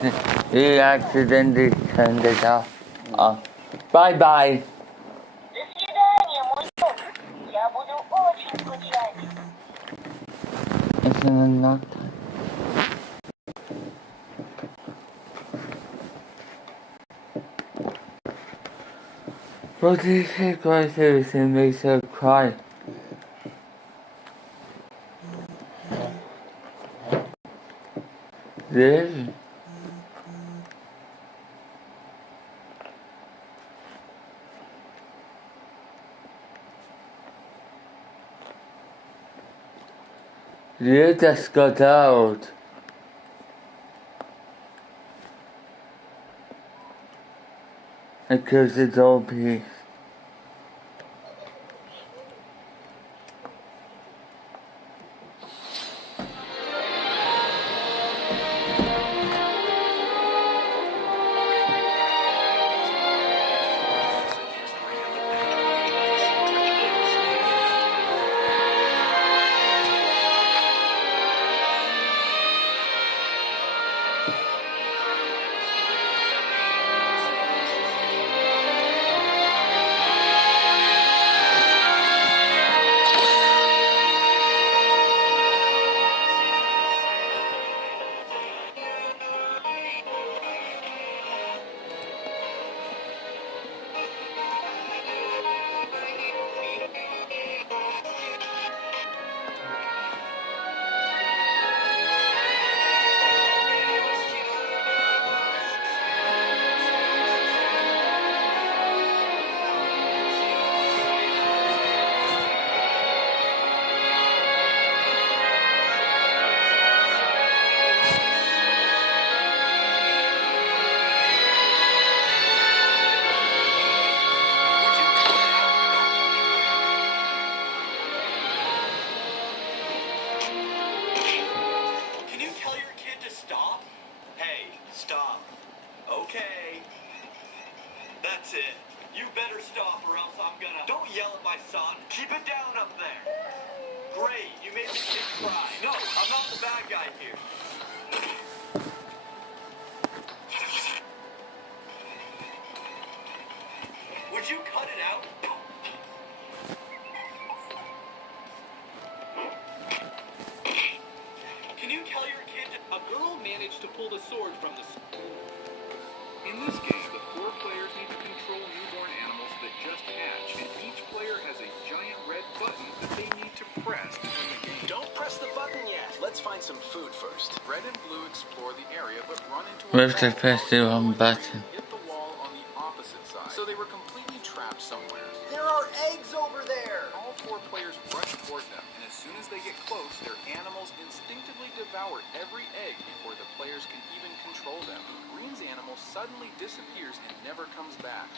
He accidentally turned it off. Bye bye. До свидания, мой друг. Я буду очень скучать. It's not time. What do you think was everything makes her cry? Really? You just got out. Because it's all peace. Okay. That's it. You better stop or else I'm gonna... Don't yell at my son. Keep it down up there. Great. You made the kid cry. No, I'm not the bad guy here. Would you cut it out? Can you tell your kid... A girl managed to pull the sword from the... In this game, the 4 players need to control newborn animals that just hatch, and each player has a giant red button that they need to press to win the game. Don't press the button yet. Let's find some food first. Red and blue explore the area, but run into a We have to wall press the wrong button. hit the wall on the opposite side, so they were completely trapped somewhere. There are eggs over there. All 4 players rush toward them, and as soon as they get close, their animals instinctively devour every egg before the players can even control them. Green's animal suddenly disappears and never comes back.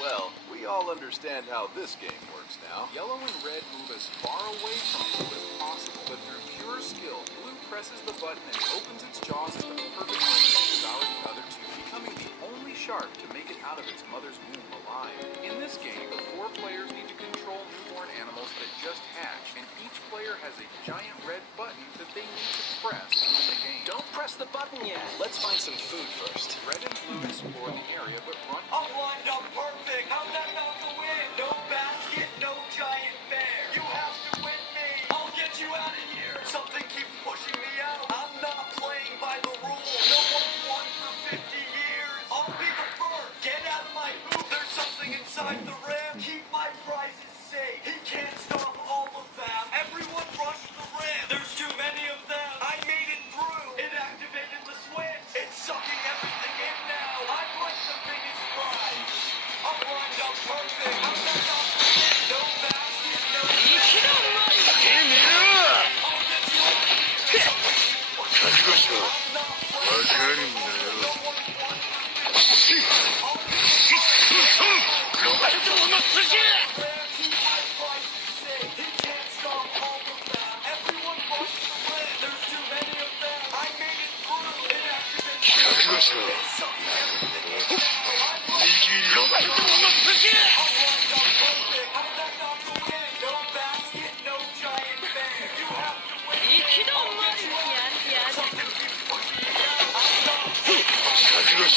Well, we all understand how this game works now. Yellow and red move as far away from blue as possible, but through pure skill, blue presses the button and opens its jaws at the perfect moment to devour the other 2, becoming the only shark to make it out of its mother's womb alive. In this game, the 4 players need to control newborn animals that just hatch, and each player has a giant red button that they need to press to win the game. Don't press the button yet. Let's find some food first. Red and blue explore the area, but run... I'm lined up perfect. How's that not the win? No basket, no giant bear. You have to win me. I'll get you out of here. Something keeps pushing me out. I'm not playing by the rules. No one's won for 50 years. I'll be the first. Get out of my hoop. There's something inside the rim. Keep my prizes safe. He can't stop all of them. Everyone rush the rim. There's too many of them. I made it through. It activated the switch. It's sucking everything in now. I'm like the biggest prize. I'm lined up perfect. How's that not the win? No basket, no... I'll get you out of here. Something keeps pushing me out. I'm not playing by the rules. No one's won for 50 years. I'll be the first. Keep my prizes safe. He can't stop all of them. Everyone rush the rim. There's too many of them. I made it through. It activated the switch. It's sucking everything in now. I'm like the biggest prize. I'm lined up perfect. How's that not the win? No basket, no giant bear. You have to win. I'll get you out of here. Something keeps pushing me out. I'm not 誰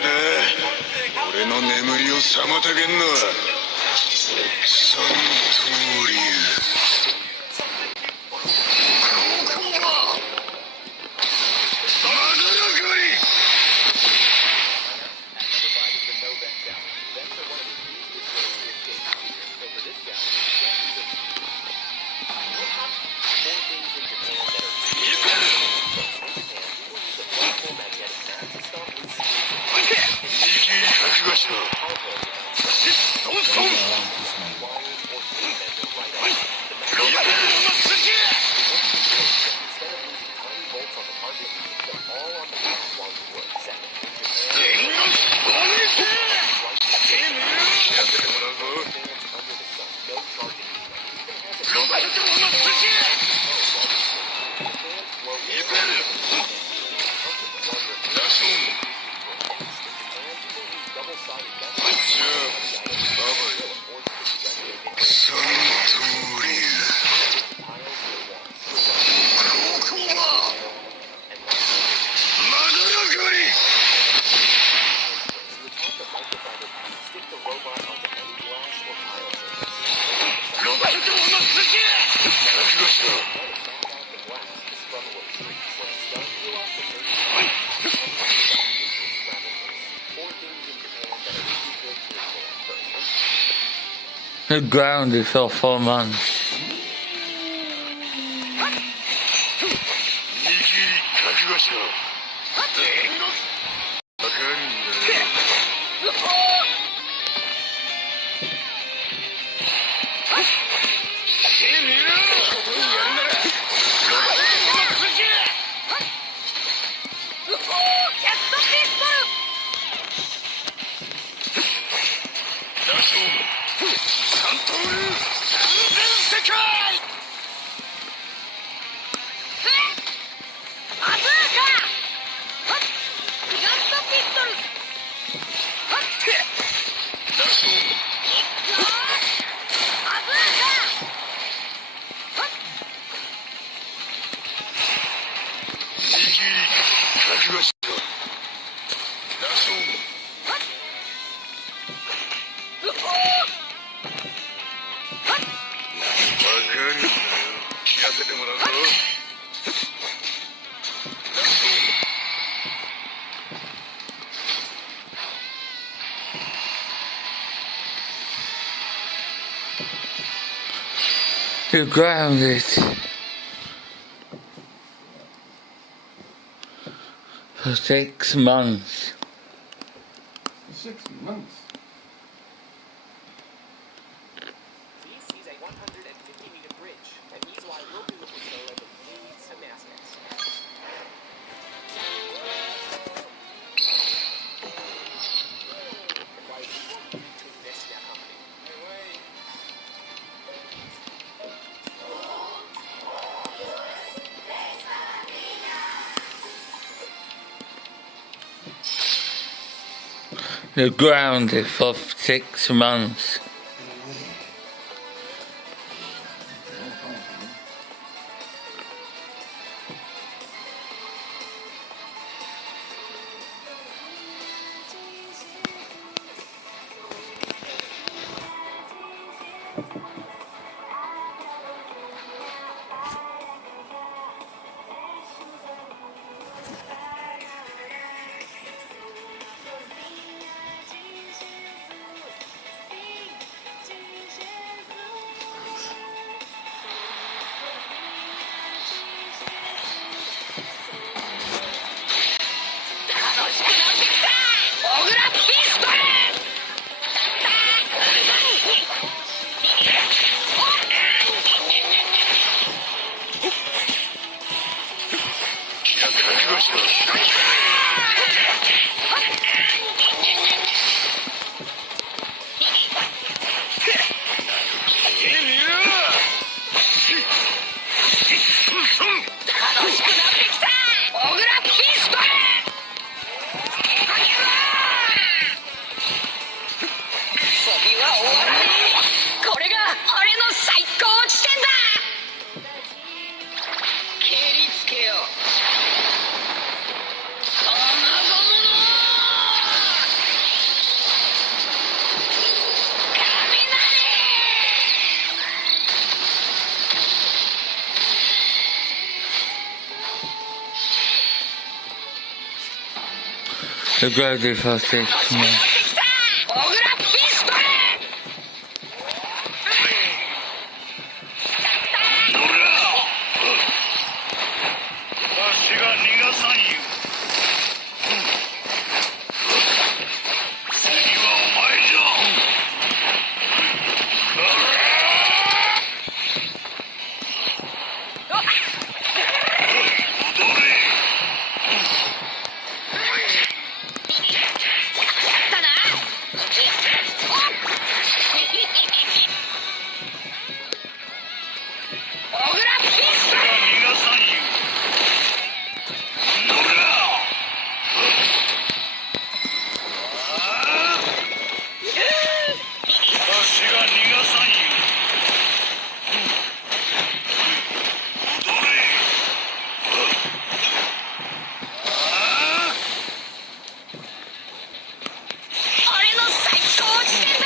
だ俺の眠りを妨げんのは三刀流The ground is for 4 months. You're grounded for 6 months. 6 months. This is a 150-meter bridge. That means why we'll be looking for like fluids and aspects. And why we want you to invest in our company. Hey, wait. You're grounded for 6 months. Look at the first section. 小倉ピストル私が逃がさんよ。次はお前じゃ。戻れ。だな小倉ピストル逃がさんよ。乗れ。私が逃がさんよ。戻れ。俺の最高地点だ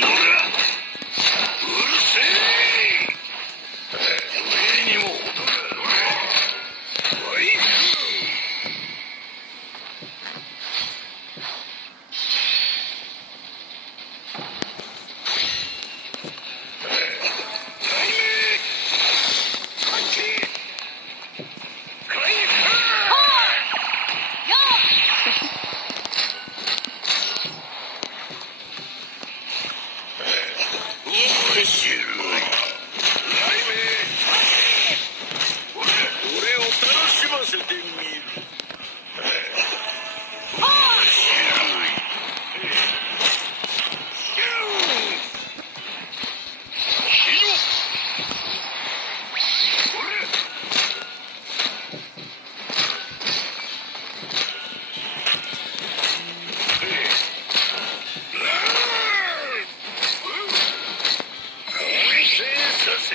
乗れ。うるせえ。上にも程がある。はい。俺を楽しませてみる。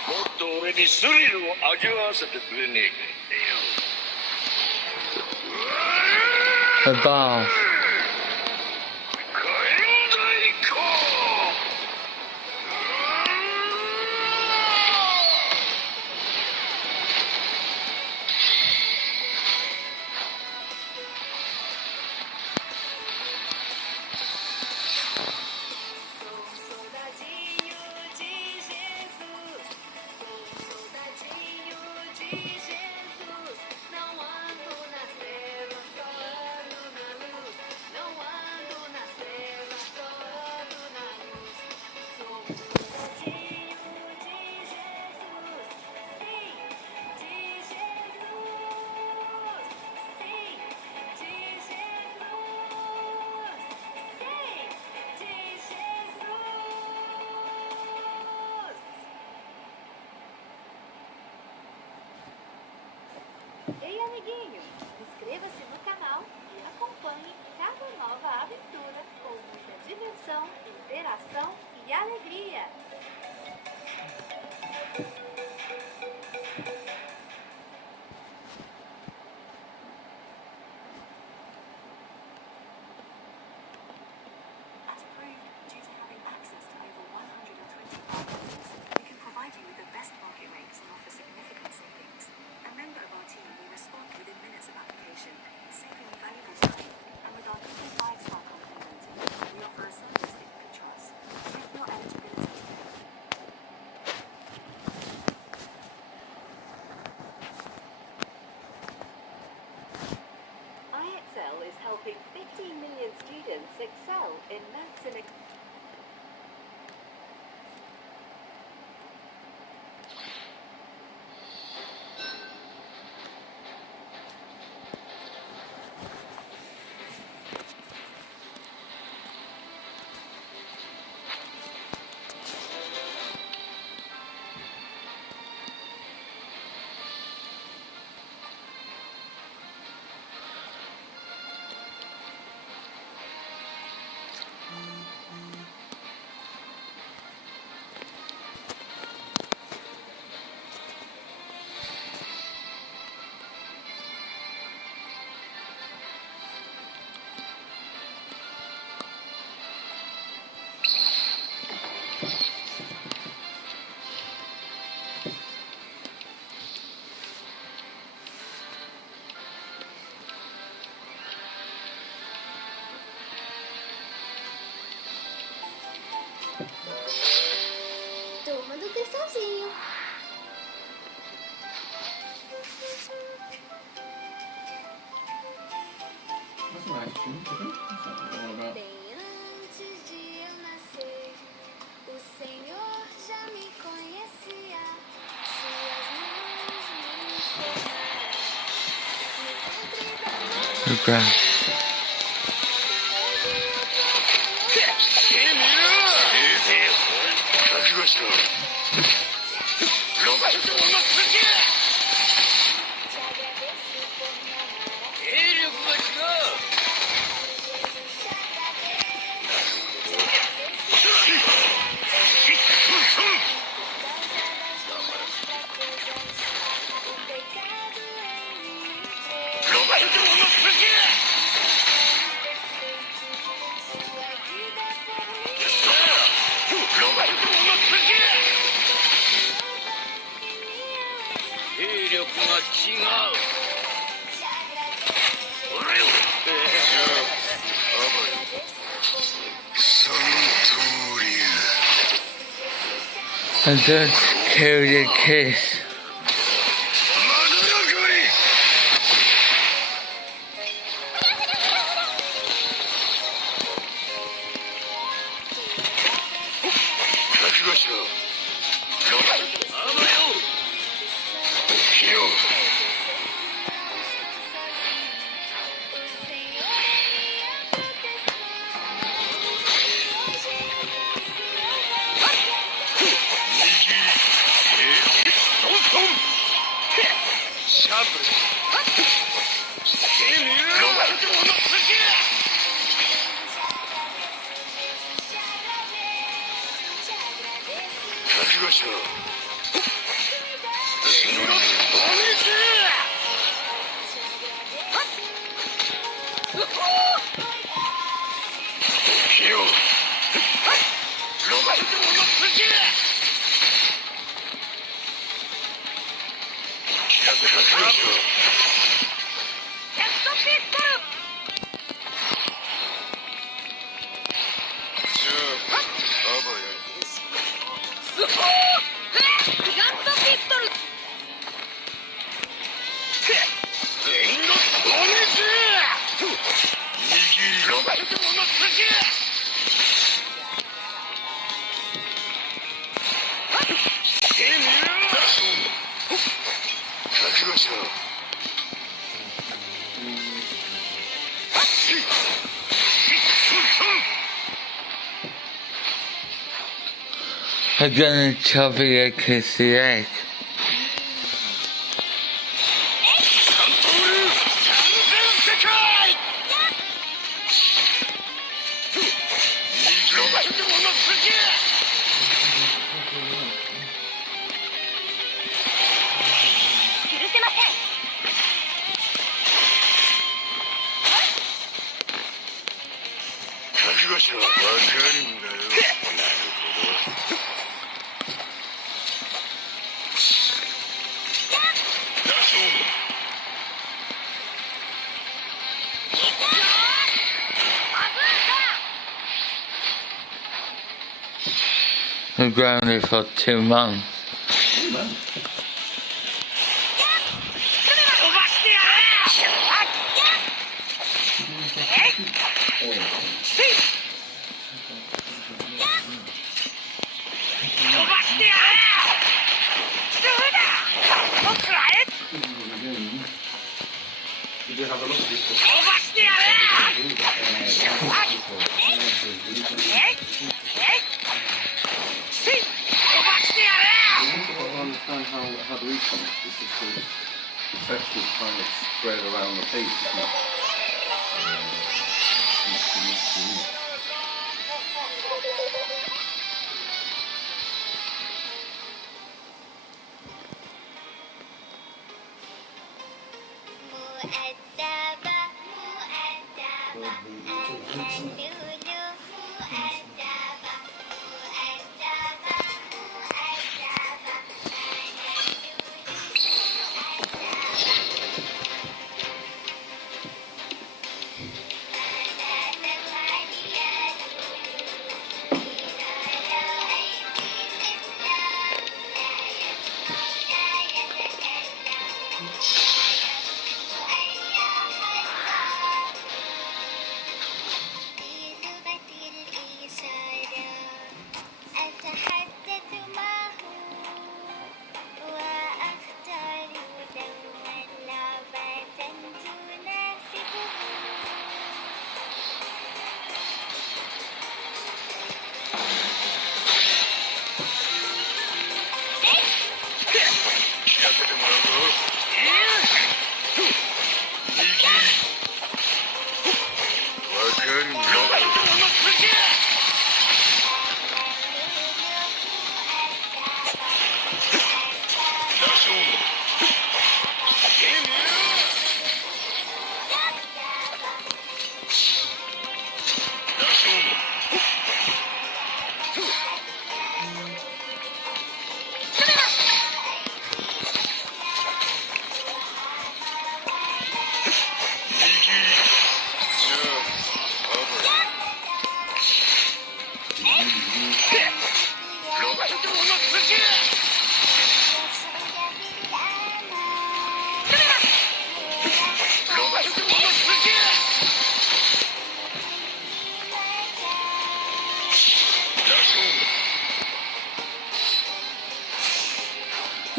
もっと俺にスリルを味わわせてくれねえか。 A bow. 火炎大行。Ei, amiguinho, inscreva-se no canal e acompanhe cada nova aventura com muita diversão, interação e alegria. As approved, due to having access to over 120 partners, we can provide you with the best market rates and offer significant savings. A member of our team will respond within minutes of application, saving you valuable time, and with our complete 5-star compliment, we offer a service that you can trust. Check your eligibility today. IXL is helping 15 million students excel in maths and cima do textãozinho. That's a nice tune, isn't it? What's that all about? Bem antes de eu nascer, o Senhor já me conhecia. Suas mãos me formaram. No ventre da mamãe. The grass. And don't kill your kids. I'm gonna chop your kiss the egg. I'm grounded for 2 months. Did you have a look at this? I understand how to read comics because the text is kind of spread around the page, isn't it?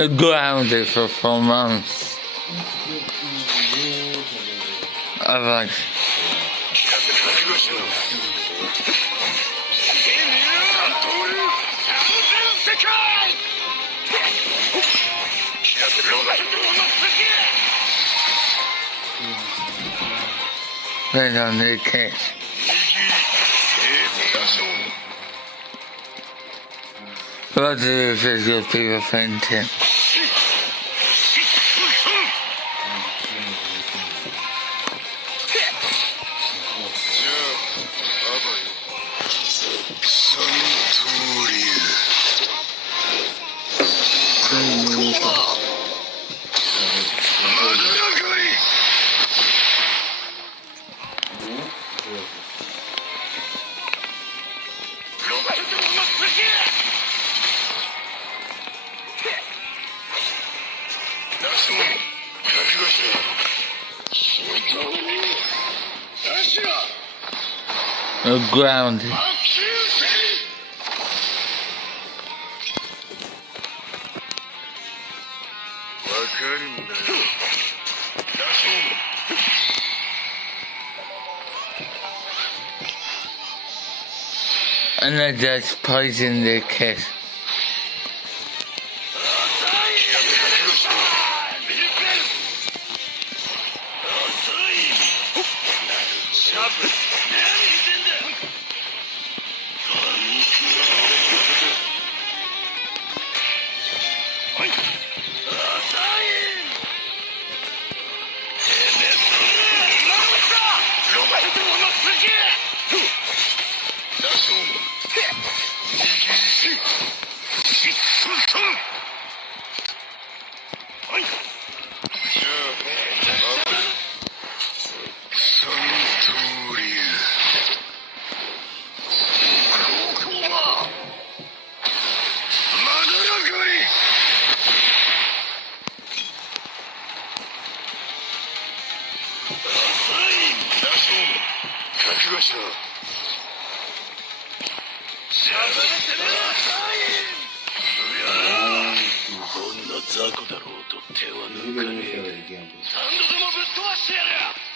grounded for 4 months. Alright. They don't need kids. What do visual people thinking? Grounded. And they just poison the kids.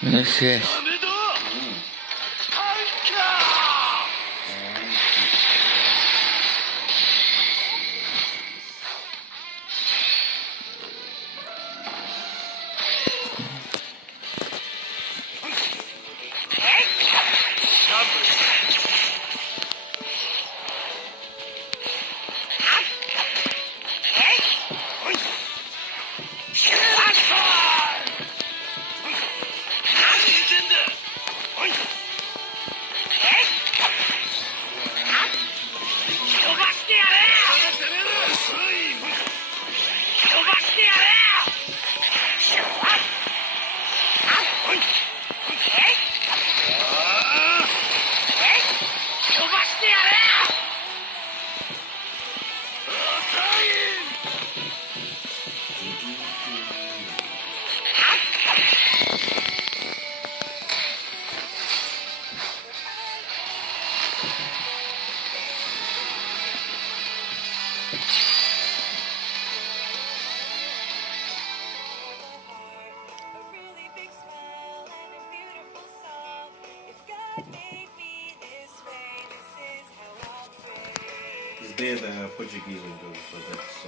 That's it. They're the Portuguese windows, so that's.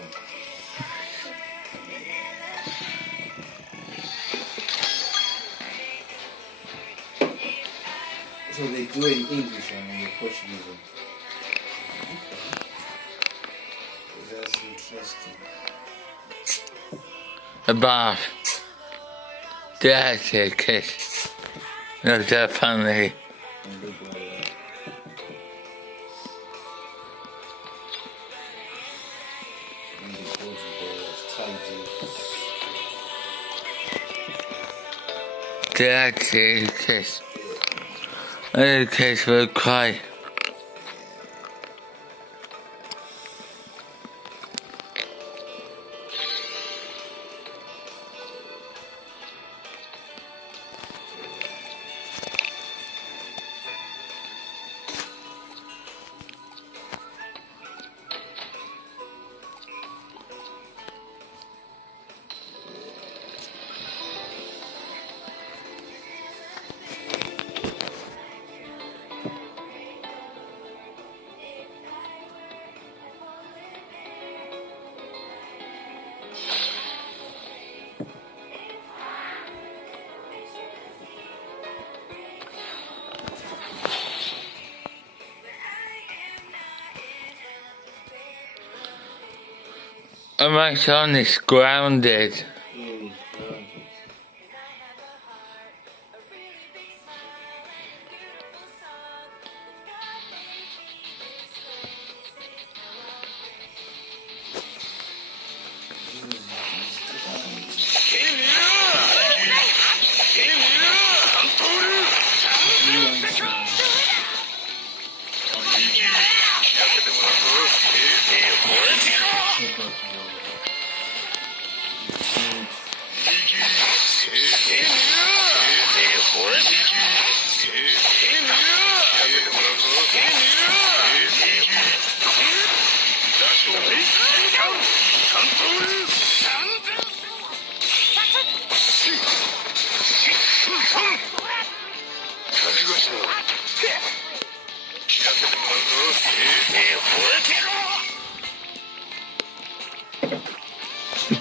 So they do it in English and in Portuguese. Okay. That's interesting. A bath. That's a kiss. Not that family. And look like that. And the Portuguese tidy. That's a kiss. And the kiss will cry. Moroccon is grounded.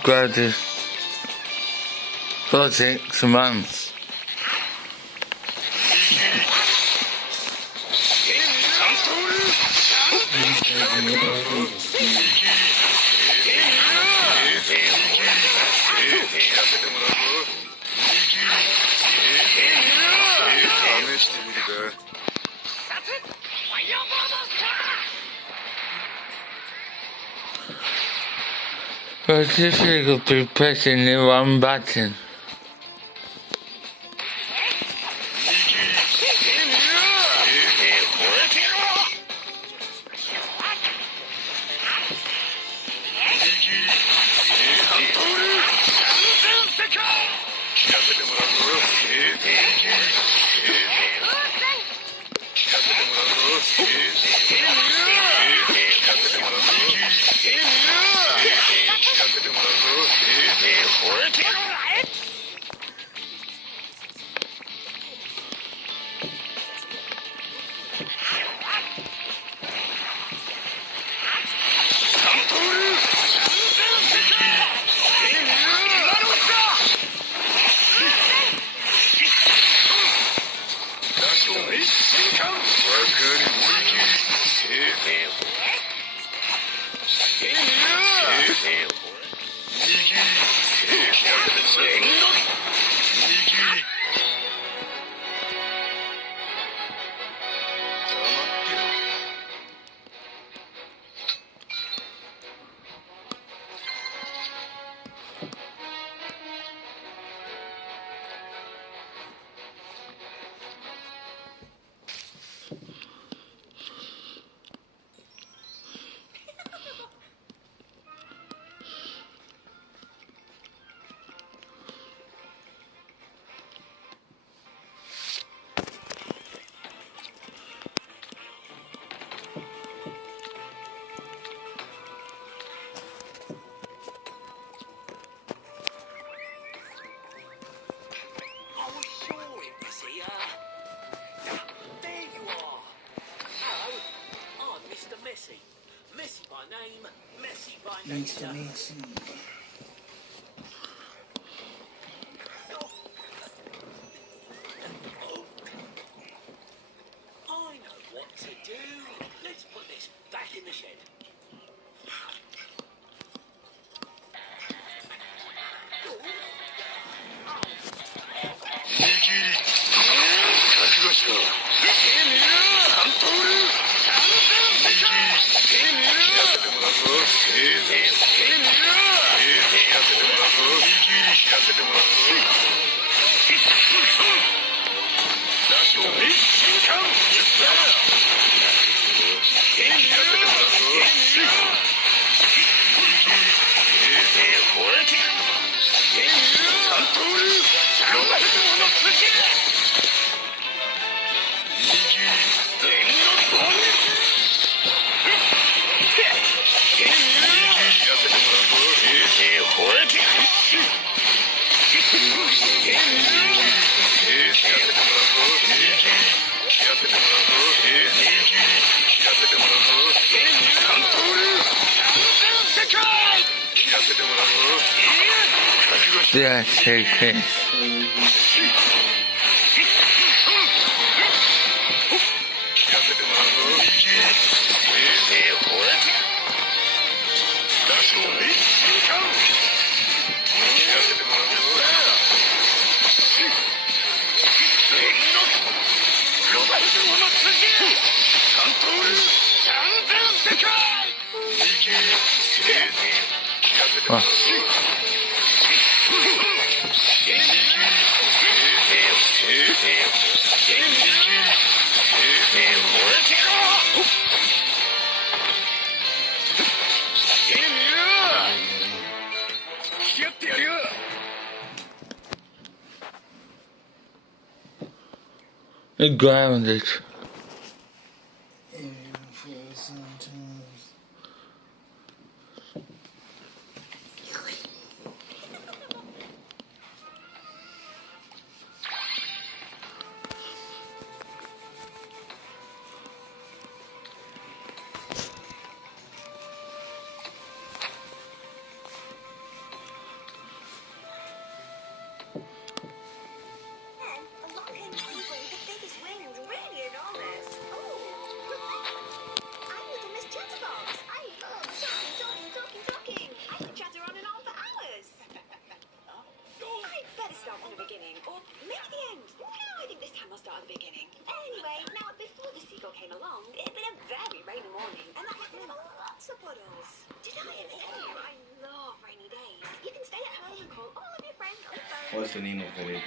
Got this for 6 months. But this will be pressing the wrong button. Mr. Mason. I know what to do. Let's put this back in the shed. Yeah, take it. あ。Ground it. What's the name of the lady?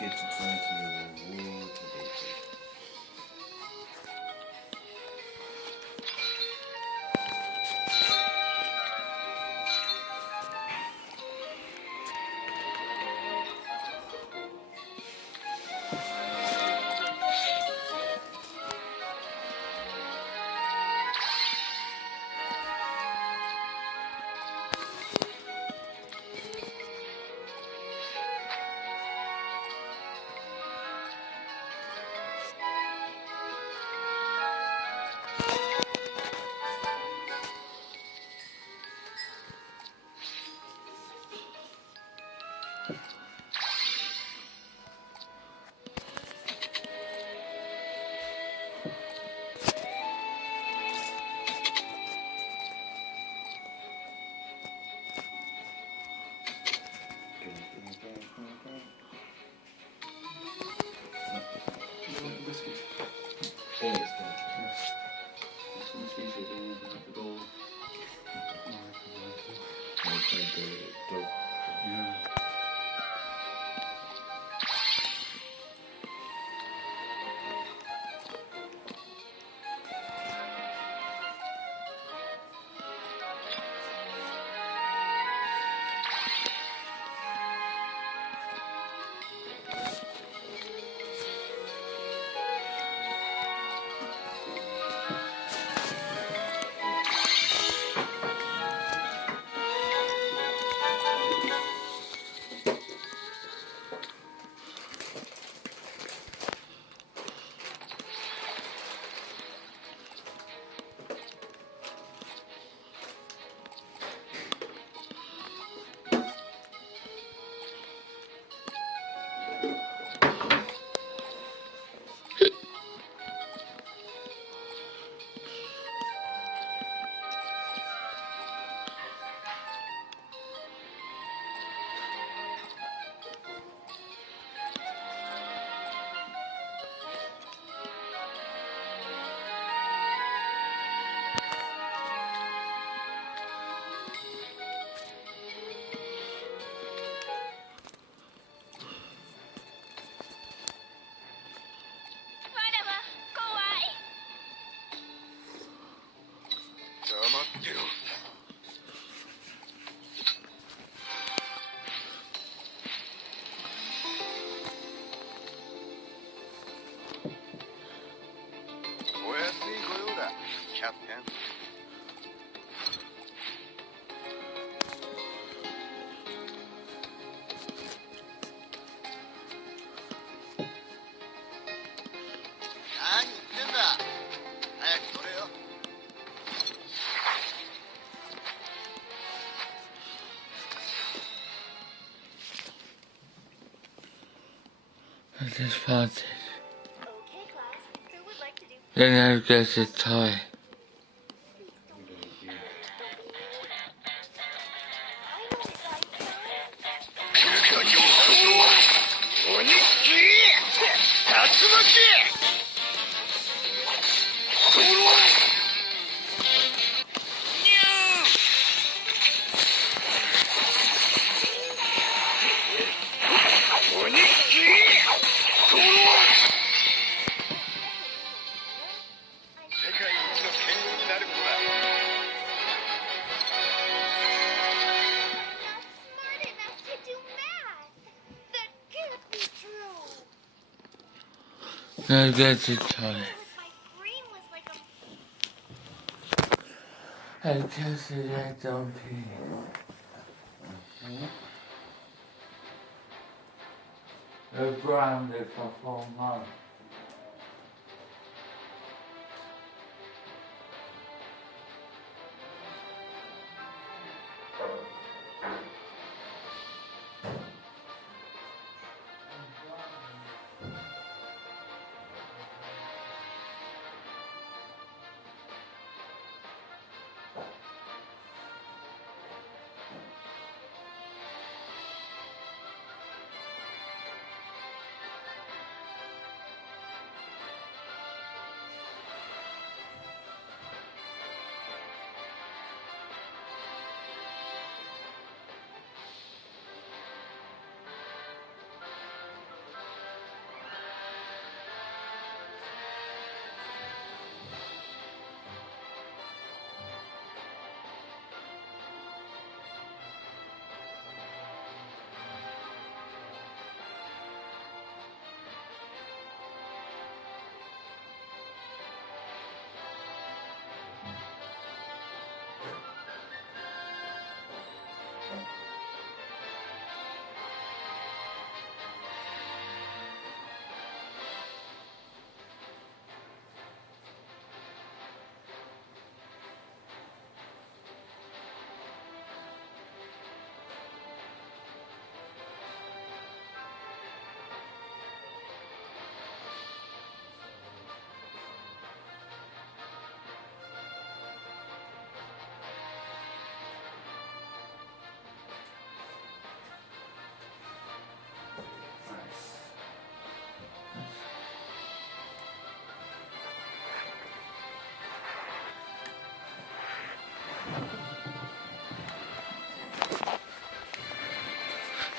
Get to 20 euro. I just found it. Okay, class. Who would like to do Then I get the toy. Not smart enough to do math? That can't be true. Then I get the toy. My brain was like a... I tested that dumpy. They're grounded for 4 months.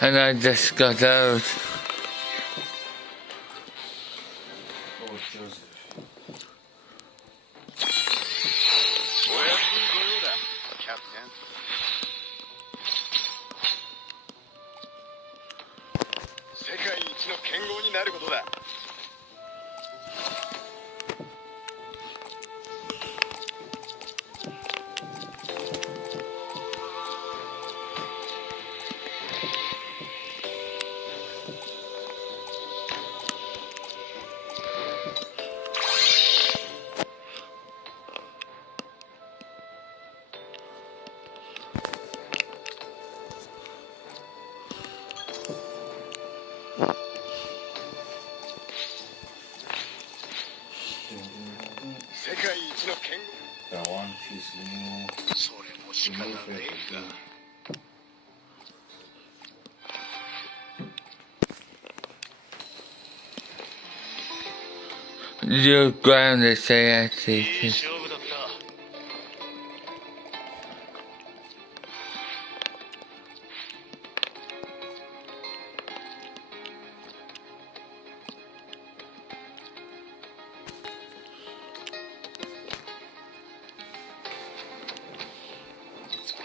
And I just got out. Oh, Joseph. お役にご用だ、キャプテン。世界一の剣豪になることだ。世界一の剣豪。 That one piece new. それも仕方ねえか。 You're grounded, say I see. 勝負だった。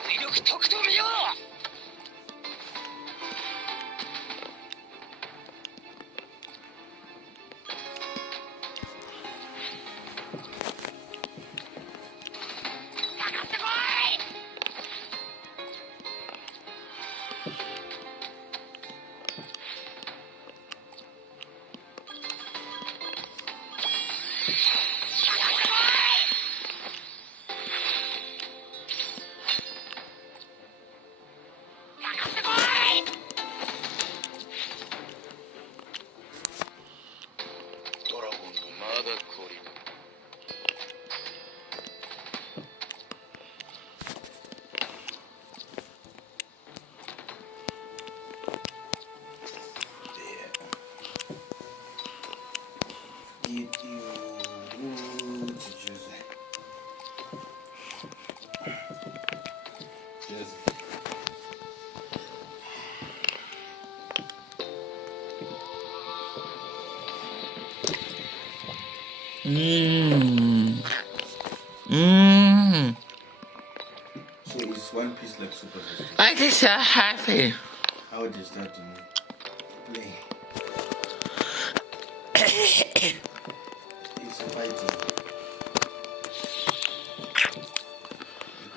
威力とくと見よう。 Class, So is One Piece like Super Sister? I just so happy. How does that play? It's fighting.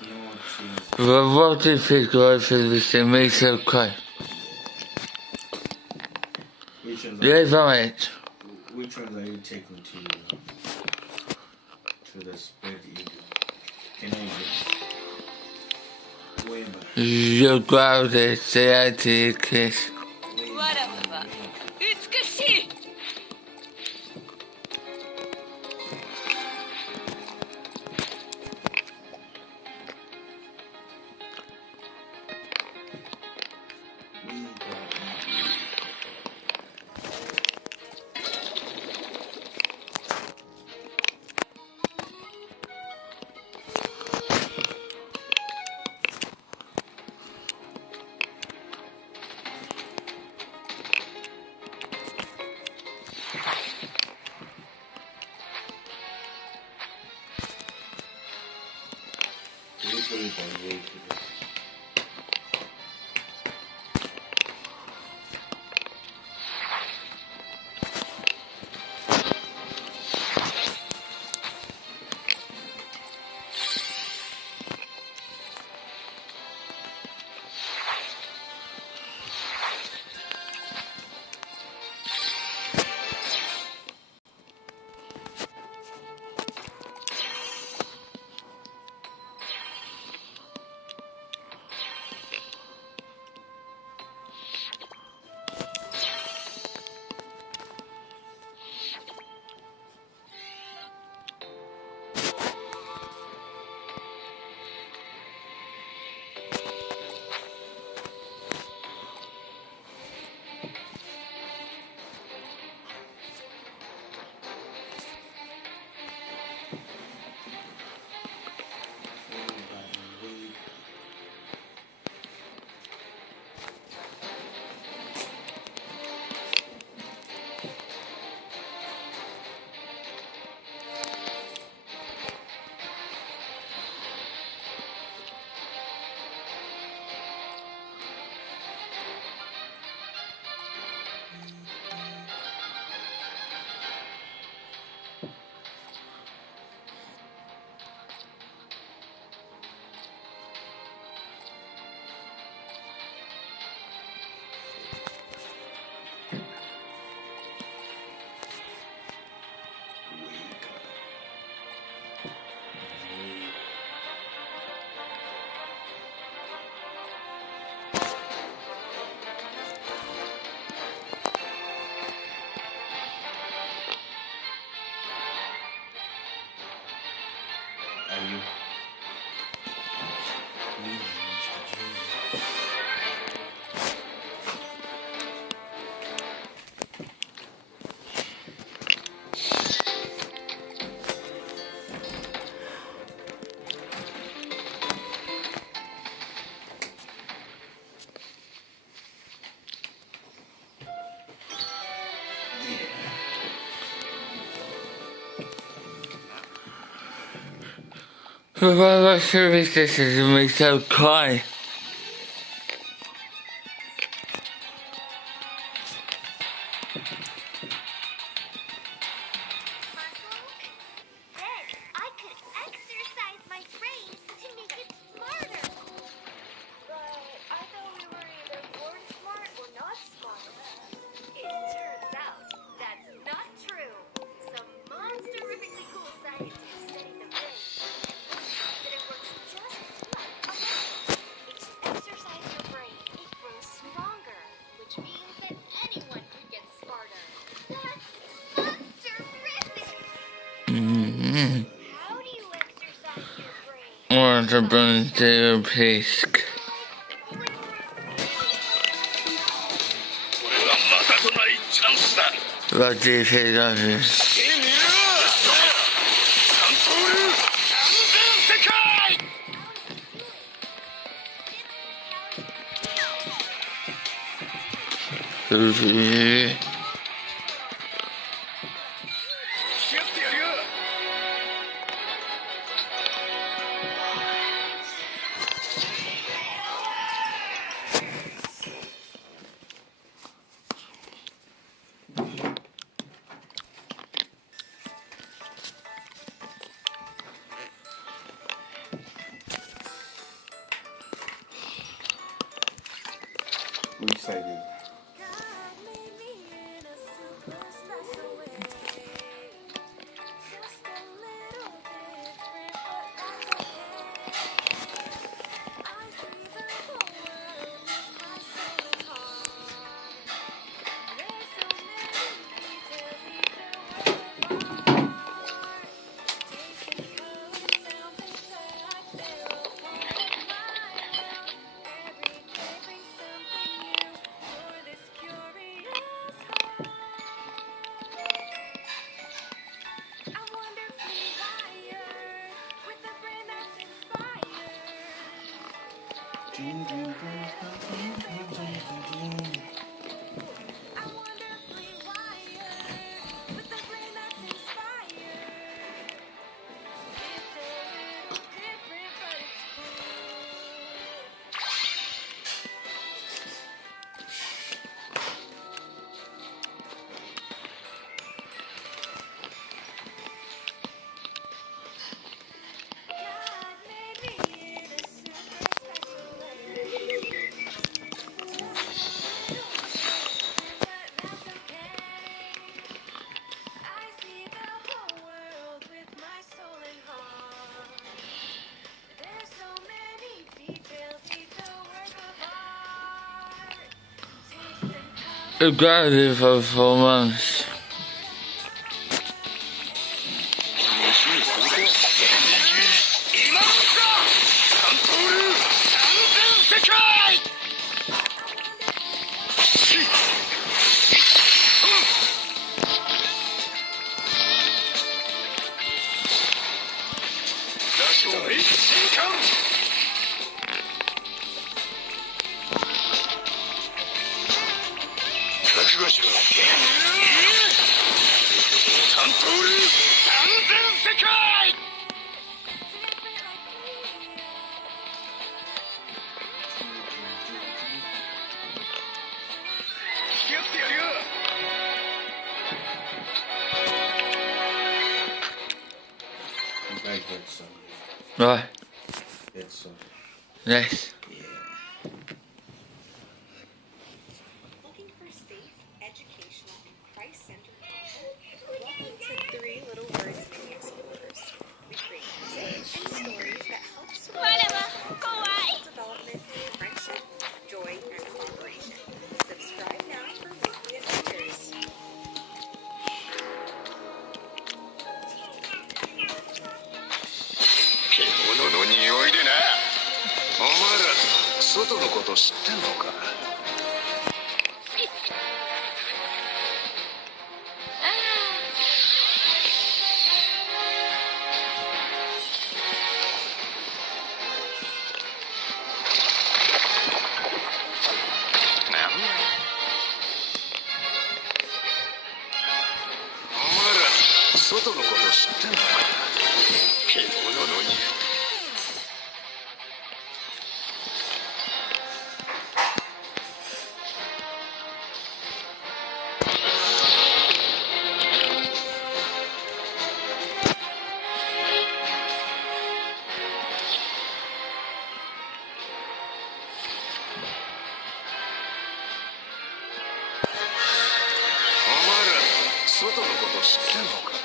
You know what But what if it goes for this and makes her cry? Live on it. Which ones are you taking to the spread eagle? Can I get way back? You grab it, say I take a kiss. What service this is to make her cry? I could exercise my brain to make it smarter. But I thought we were either born smart or not smart. It turns out that's not true. Some monster-rifically cool scientists study the brain and that it works just like a muscle. If you exercise your brain, it grows stronger, which means that anyone can get smarter. That's monster-rific! How do you exercise your brain? Or to burn the pisk. What do you think of this? a great performance. Very good song. Right, Good song. yes. Looking for safe, educational, and Christ-centered content? Welcome to Three Little Words Mini Explorers. We create music and stories that help support development, friendship, joy, and cooperation. Subscribe now for weekly adventures. 獣の匂いでな。お前ら外のこと知ってんのか。なんだ。お前ら外のこと知ってんのか。獣の匂い。外のこと知ってんのか。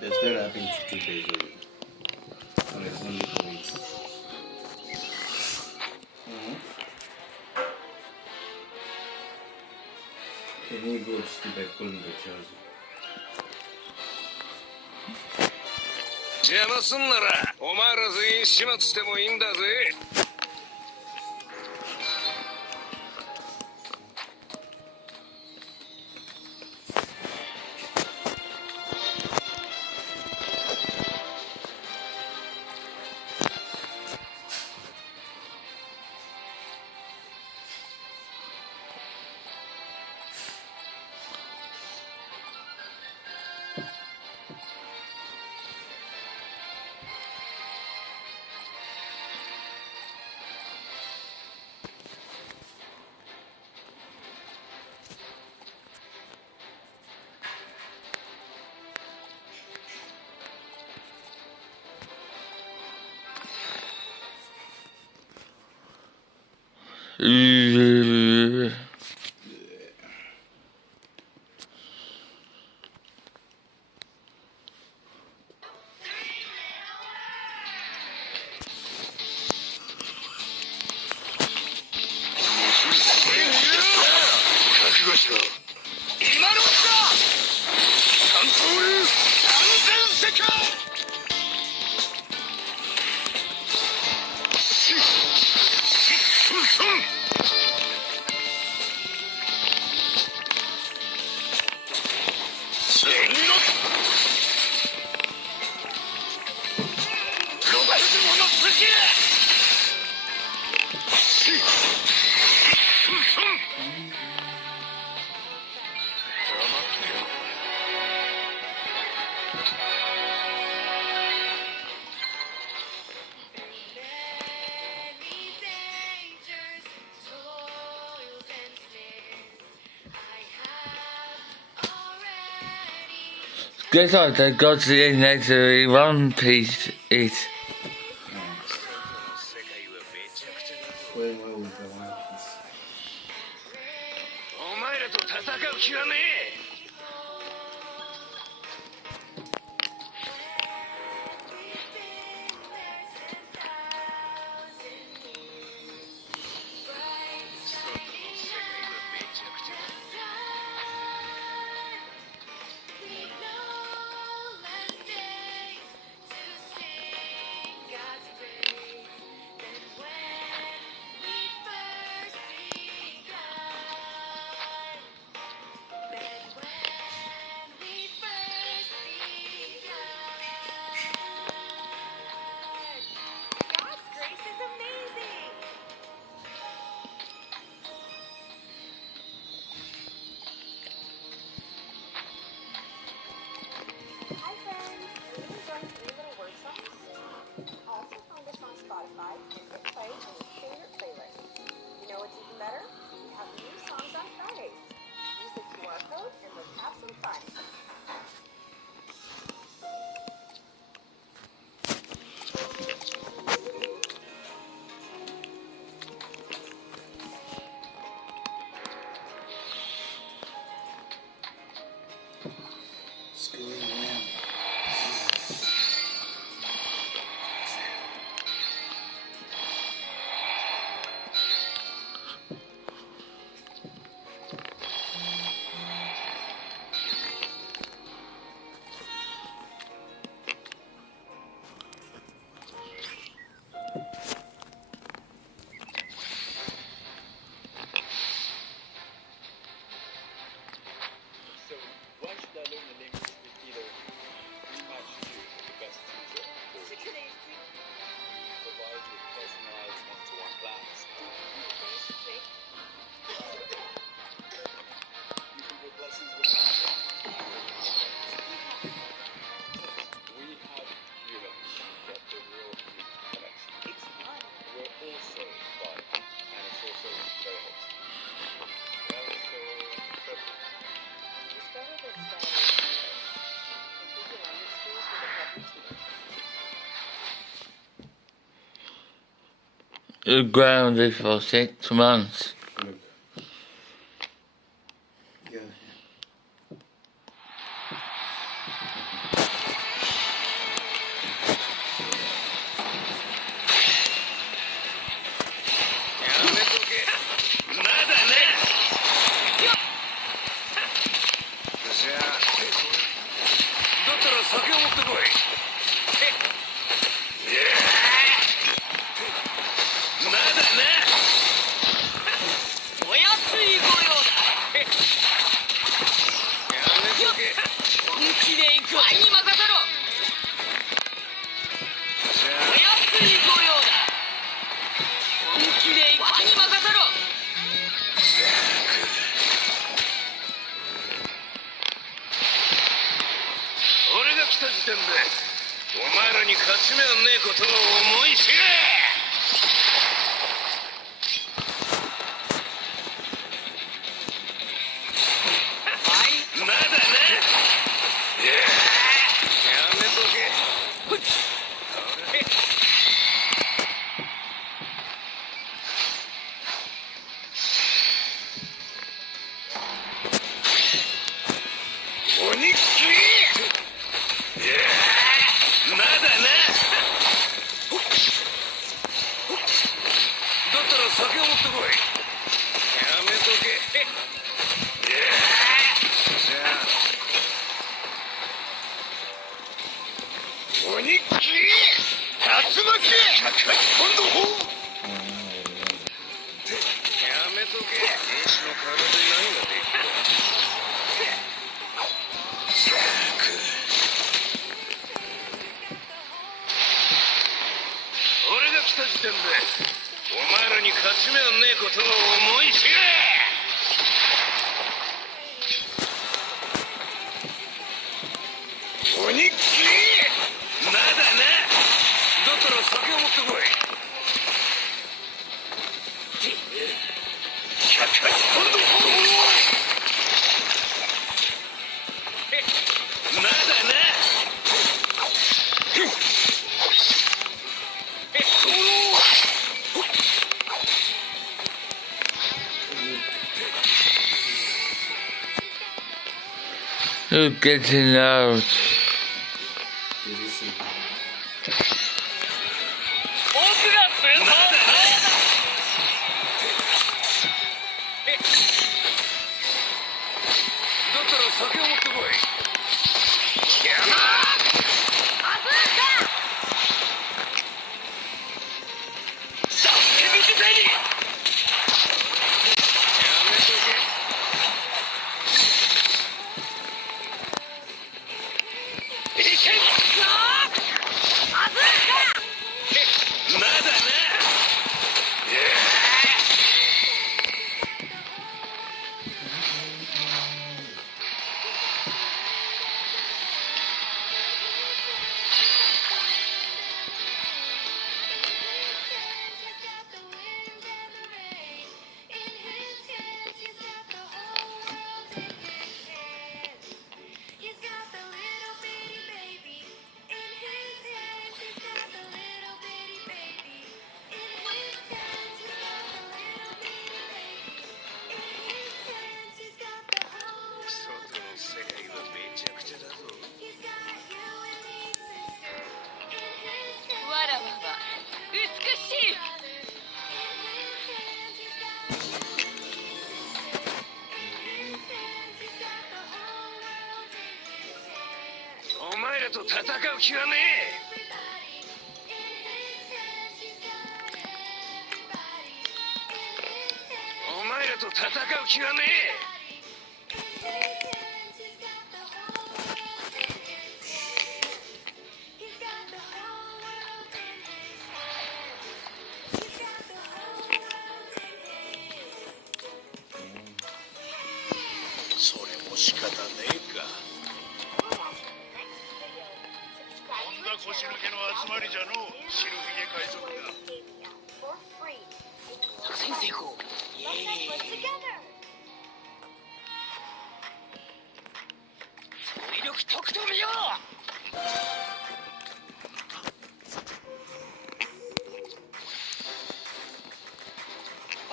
They're still wrapping for 2 days already. And it's only for weeks. Can you go still by pulling the chairs? 邪魔すんならお前ら全員始末してもいいんだぜ。覚悟しろ。今のうちだ。三刀流完全世界。Guess what? They go to the next One Piece is. Going well with the One Piece. お前らと戦う気はねえ。Hi friends, are you enjoying 3 Little Word songs? Also find us on Spotify and hit play on your favorite playlist. You know what's even better? We have new songs on Fridays. Use the QR code and let's have some fun. It's going well. So, why should I learn the language with either pretty much you, the best tutor, or provide with personalized one-to-one plans? You can book lessons whenever you want. We have given that the real connection. It's fun. We're also fun, and it's also very hot. Well, so We started this study in English. Complete your language skills with a Furby tutor. You grounded for 6 months. Look. Yeah. You're getting out. Did you see? だったら酒を持ってこい。さあ、手口手に。まだな。お前らと戦う気はねえ。お前らと戦う気はねえ。それも仕方ねえか。腰抜けの集まりじゃのう。白ひげ海賊だ。作戦成功。イエーイ。威力とくと見よう。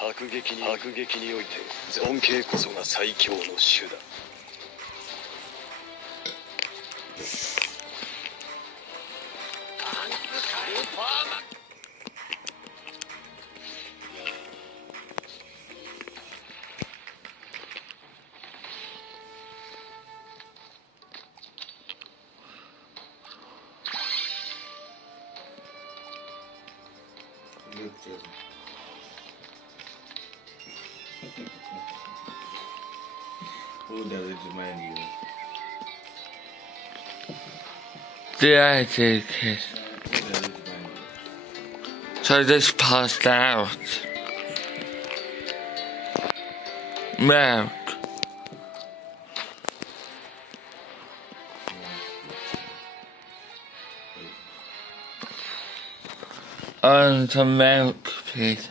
迫撃において尊敬こそが最強の手段。Looked at Who does it remind you? The idea kid. Who does it remind you? So I just passed out. Milk. On some milk, please.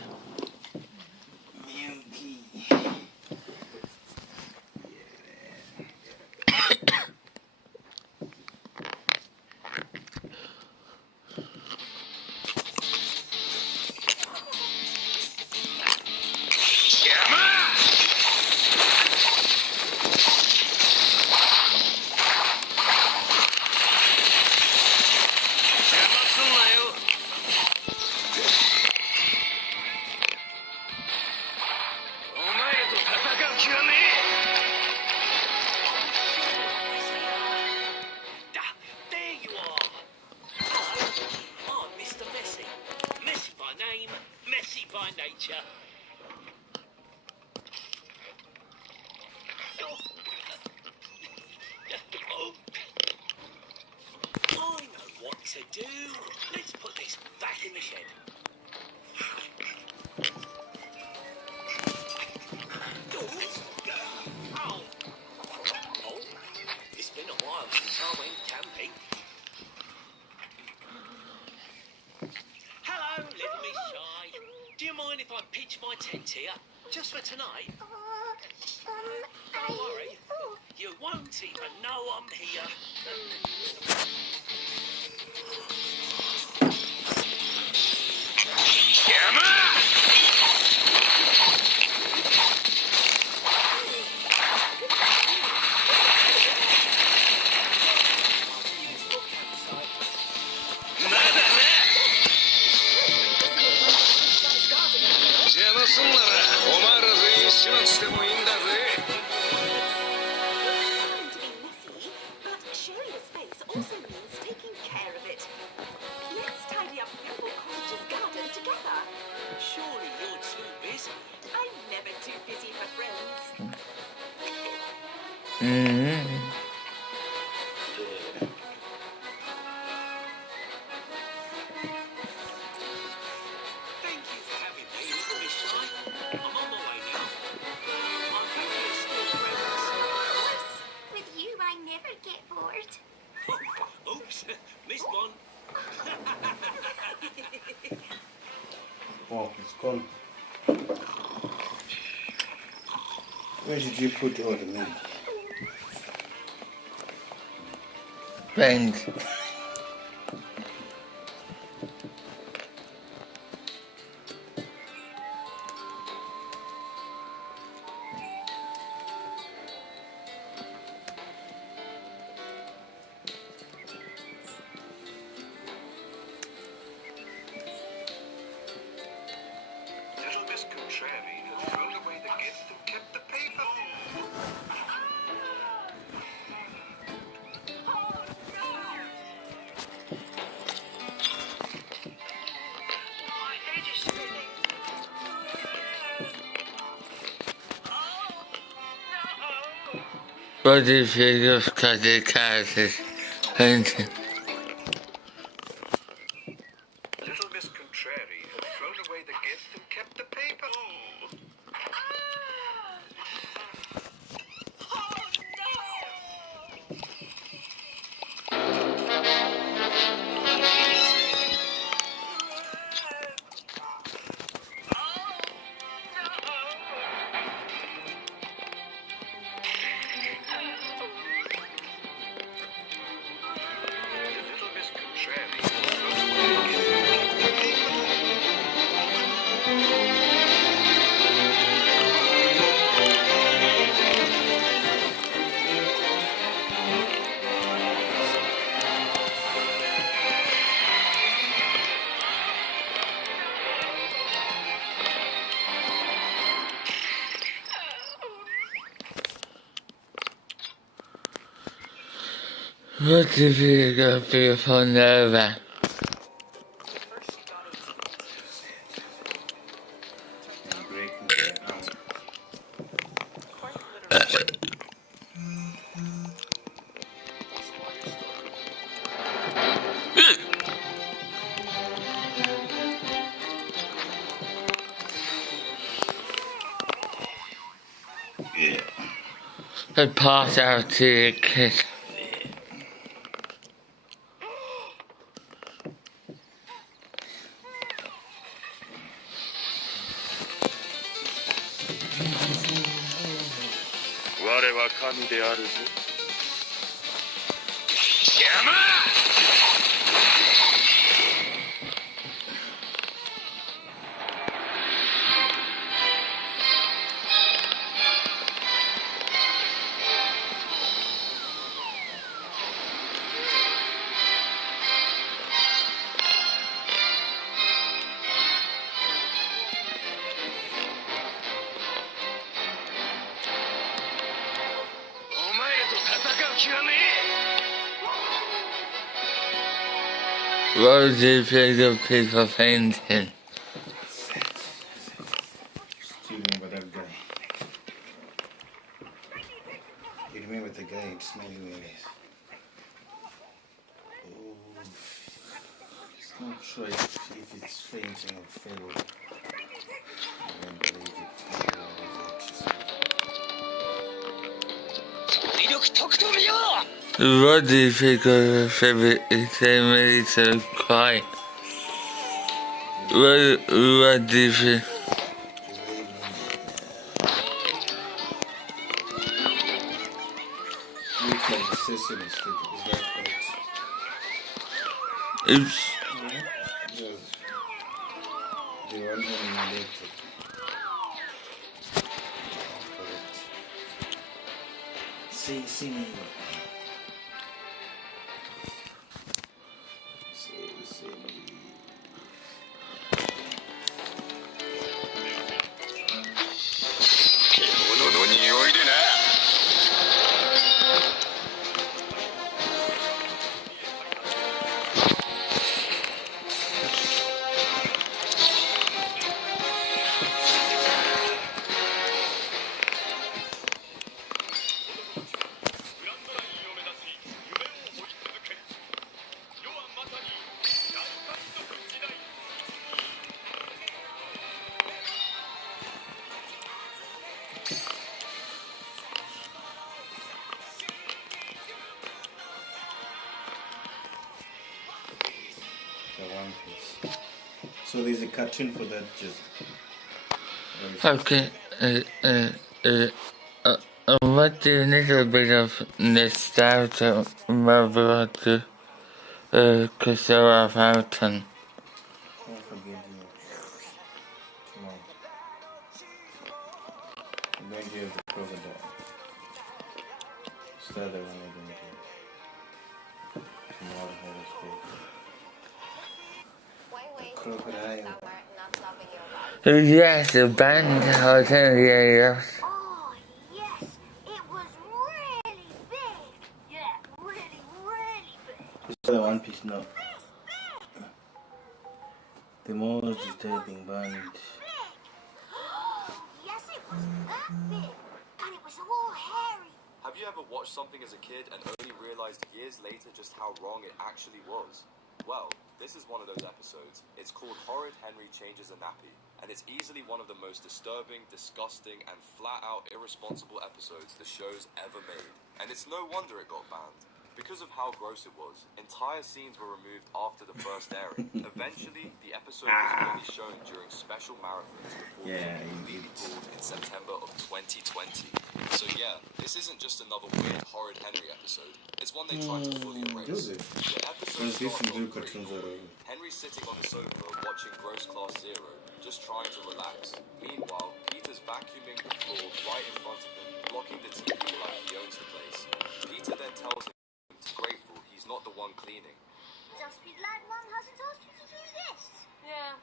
To do. Let's put this back in the shed. Oh. Oh. It's been a while since I went camping. Hello, little Miss Shy. Do you mind if I pitch my tent here? Just for tonight? Don't worry. You won't even know I'm here. すんならお前ら全員始末してもいいんだぜ。 Messy, but sharing the space also means taking care of it. Let's tidy up Pimple Cottage's garden together. Surely you're too busy. I'm never too busy for friends. Thank you for having me this time. I'm on my way now. I'm happy you're still friends. With you, I never get bored. Oops, missed one. Oh, it's gone. Where did you put all the milk? Thanks. Little Miss Contrary had thrown away the gift and kept the paper. My head is spinning. No. What if you just cut the characters? And Little Miss Contrary had thrown away the gift and kept the paper. Little Miss Contrary had thrown away the gift and kept the paper. what if you got beautiful Nova? And breaking the arm. Quite literally. Yeah. I pass out to your kid. What if you got people painting? Do you remember that guy? You remember the guy in Smelly Willies? Oh, it's not sure if it's fainting or failing. I don't believe it. What if you got a favorite family to cry? What if you... Which one? The Sesame Street? Is that correct? Oops. Yes. The one animated. Correct. See me. See me. So there's a cartoon for that, just. Okay. What do you need a bit of nostalgia about Casella Fountain? I'll forgive you. Come on. I'm going to have the crocodile. It's the other one I'm going to do. Tomorrow, how to speak. Crocodile. Yes, a band hotel, yeah. Oh, yes. It was really big. Yeah, really, really big. It's the One Piece now. The most disturbing band. Yes, it was that big. And it was all hairy. Have you ever watched something as a kid and only realized years later just how wrong it actually was? Well, this is one of those episodes. It's called Horrid Henry Changes a Nappy, and it's easily one of the most disturbing, disgusting, and flat-out irresponsible episodes the show's ever made. And it's no wonder it got banned. Because of how gross it was, entire scenes were removed after the first airing. Eventually, the episode was only shown during special marathons before being completely pulled in September of 2020. So yeah, this isn't just another weird Horrid Henry episode. It's one they tried to fully erase. The episode starts off pretty cool. Henry's sitting on the sofa watching Gross Class Zero, just trying to relax. Meanwhile, Peter's vacuuming the floor right in front of him, blocking the TV like he owns the place. Peter then tells him grateful he's not the one cleaning. Just be glad Mum hasn't asked you to do this. Yeah.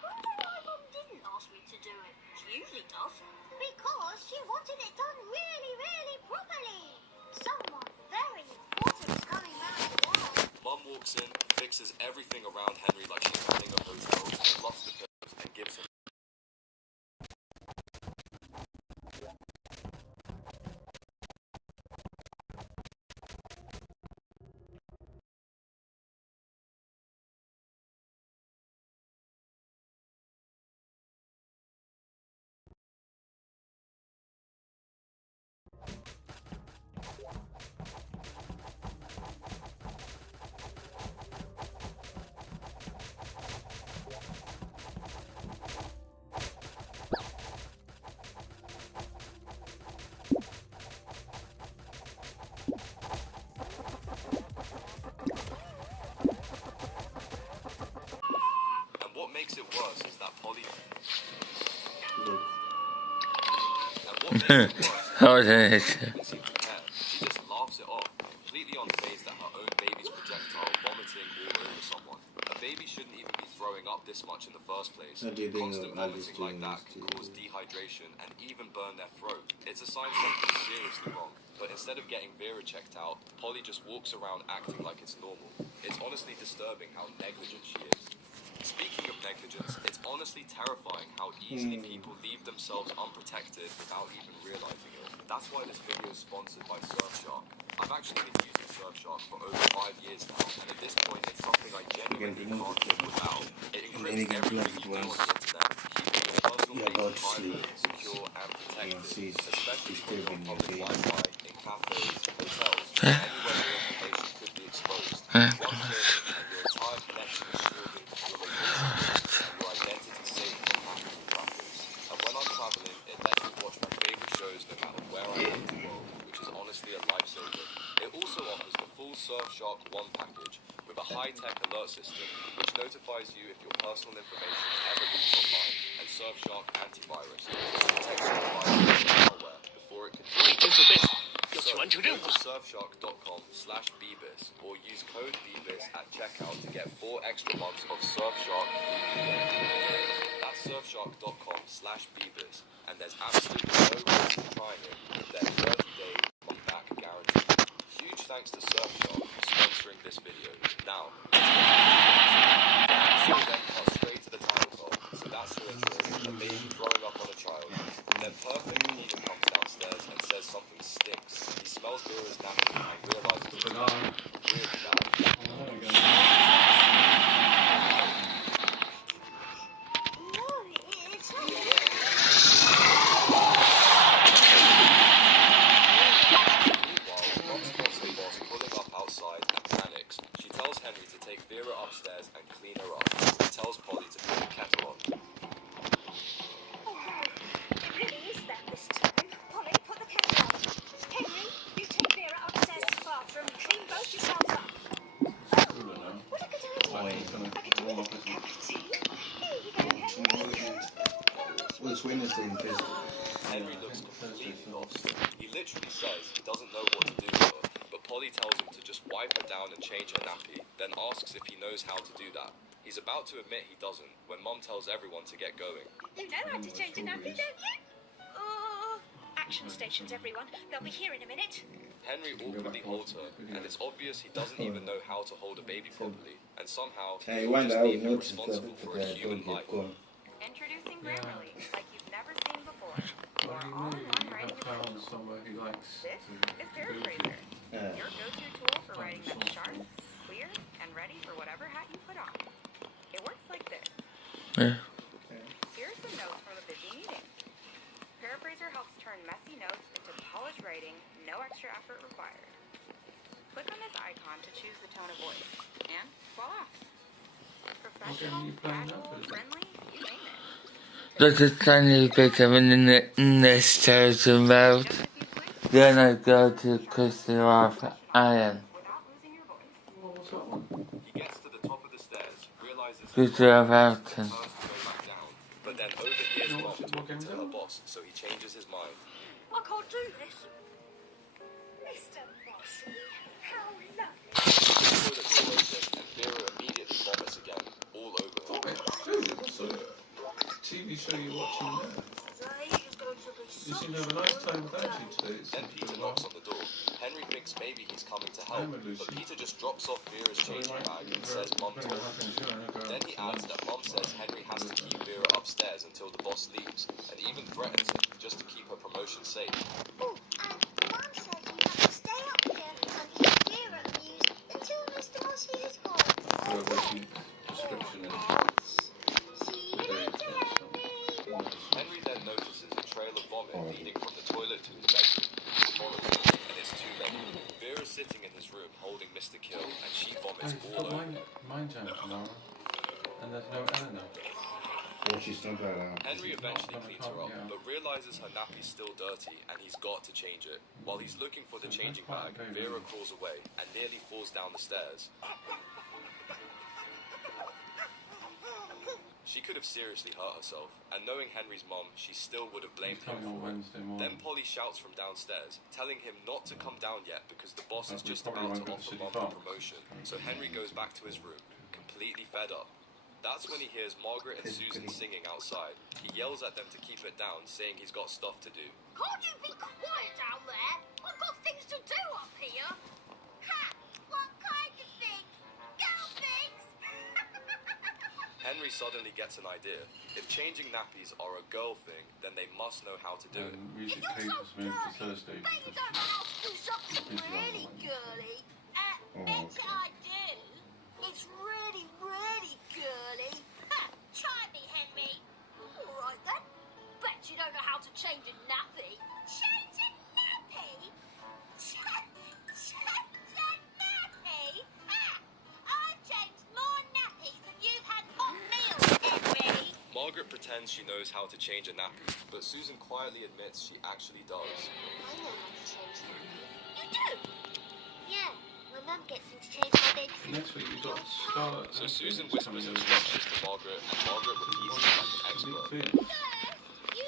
Wonder why Mum didn't ask me to do it. She usually does. Because she wanted it done really, really properly. Someone very important is coming round today. Mum walks in, fixes everything around Henry like she's running a hotel, fluffs the pillows, and gives him. What makes it worse is that Polly. She just laughs it off, completely unfazed at her own baby's projectile vomiting all over someone. A baby shouldn't even be throwing up this much in the first place. Constant vomiting like that can cause dehydration and even burn their throat. It's a sign something's seriously wrong. But instead of getting Vera checked out, Polly just walks around acting like it's normal. It's honestly disturbing how negligent she is. Speaking of negligence, it's honestly terrifying how easily people leave themselves unprotected without even realizing it. That's why this video is sponsored by Surfshark. I've actually been using Surfshark for over 5 years now, and at this point it's something I genuinely can't live without. It encrypts everything you do on the internet, keeping your personal data private, secure, and protected, especially from public Wi-Fi, in cafes, hotels, anywhere your information could be exposed. One click, and your entire connection is shielded, your identity safe from hackers and crackers. And when I'm traveling, it lets me watch my favorite shows no matter where I am in the world, which is honestly a lifesaver. It also offers the full Surfshark One package with a high-tech alert system, which notifies you if your personal information ever leaks online, and Surfshark Antivirus, which detects your device from malware before it can do it. So, go to surfshark.com/bbis or use code bbis at checkout to get 4 extra months of Surfshark VPN. Again, that's surfshark.com/bbis, and there's absolutely no risk of trying it with their 30-day money-back guarantee. Huge thanks to Surfshark for sponsoring this video. Now, so then cut straight to the title call. So that's the intro, a baby throwing up on a child. Then perfect Peter comes downstairs and says something stinks. He smells Vera's napkin and realizes it's bad. Really bad. Outside and panics. She tells Henry to take Vera upstairs and clean her up. He tells Polly to put the was Wednesday in Thursday. Henry looks completely lost. He literally says he doesn't know what to do with her, but Polly tells him to just wipe her down and change her nappy, then asks if he knows how to do that. He's about to admit he doesn't, when Mum tells everyone to get going. You know how to change a nappy, don't you? Action stations, everyone. They'll be here in a minute. Henry awkwardly holds her, and it's obvious he doesn't even know how to hold a baby properly, and somehow Hey, he'll one just day I leave him noticed that responsible for a human life. Introducing Grammarly, like you've never seen before. What do you Or mean? all-in-one You writing have found essentials. somewhere he likes This to is Paraphraser, Yeah. your go-to tool for writing that's sharp, clear, and ready for whatever hat you put on. It works like this. Yeah. Here's some notes from a busy meeting. Paraphraser helps turn messy notes into polished writing, no extra effort required. Click on this icon to choose the tone of voice, and voila! Professional, you playing casual, up, is it? friendly, you name it. There's a tiny bit of an this chosen route. Notice you click Then I go to Crystal off Iron. without losing your voice. What's that one? He gets to the top of the stairs, realizes Crystal of Alton. turns to go back down, but then overhears No, Mom what talking game is to it? her boss, so he changes his mind. I can't do this. Mr. Bossy, how lovely. The toilet door opens, and Vera immediately vomits again, all over her. Dude, what's the TV show you're watching there? Today is going to be You seem to have a nice time without you today. It Then seems to Peter be well. knocks on the door. Henry thinks maybe he's coming to help, I'm a Lucy. but Peter just drops off Vera's Sorry, changing mate. bag and says Mum Very told happy him. to hear it. Then he adds that Mum says Henry has to keep Vera upstairs until the boss leaves, and even threatens him just to keep her promotion safe. Oh, and Mum says you have to stay up here and keep Vera amused until Mr. Mossy is gone. Well, the description is See you later, Henry. Henry then notices a trail of vomit leading from the toilet to his bedroom. He follows it, and it's too late. Vera's sitting in his room holding Mr. Kill, and she vomits He's all got over him. mind jam tomorrow. And there's no Eleanor. Yeah, she's not that out. Henry eventually cleans her up, but realizes her nappy's still dirty and he's got to change it. While he's looking for the changing bag, Vera crawls away and nearly falls down the stairs. She could have seriously hurt herself, and knowing Henry's mum, she still would have blamed him Coming on for it. Wednesday morning. Then Polly shouts from downstairs, telling him not to come down yet because the boss is We just probably about to won't offer go to Mum City the Park. promotion. So Henry goes back to his room, completely fed up. That's when he hears Margaret and Susan singing outside. He yells at them to keep it down, saying he's got stuff to do. Can't you be quiet down there? I've got things to do up here. Ha! What kind of things? Girl things? Henry suddenly gets an idea. If changing nappies are a girl thing, then they must know how to do it. Usually It's Kate also has moved to girly. Thursday. Bet you don't know how to do something really girly. Bet you I do. It's really, really girly. Ha! Try me, Henry. All right then. Bet you don't know how to change a nappy. Change a nappy? Change a nappy? Ha! I've changed more nappies than you've had hot meals, Henry. Margaret pretends she knows how to change a nappy, but Susan quietly admits she actually does. I know how to change them. You do? Yeah, my mum gets him to change my baby sister. Next week you've got Scarlett. So and Susan Phoenix whispers coming her messages to Margaret, and Margaret repeats them like an expert. over. You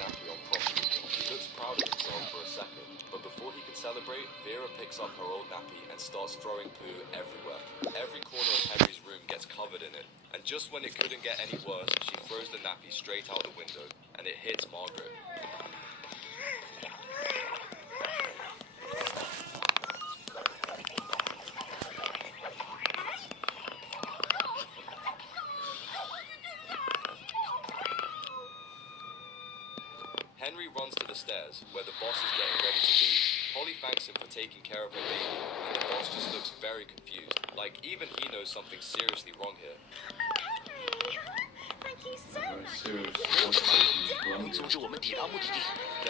He looks proud of himself for a second, but before he can celebrate, Vera picks up her old nappy and starts throwing poo everywhere. Every corner of Henry's room gets covered in it, and just when it couldn't get any worse, she throws the nappy straight out the window, and it hits Margaret. Henry runs to the stairs, where the boss is getting ready to leave. Polly thanks him for taking care of her baby, and the boss just looks very confused, like even he knows something seriously wrong here. Thank you so Very much. serious. Then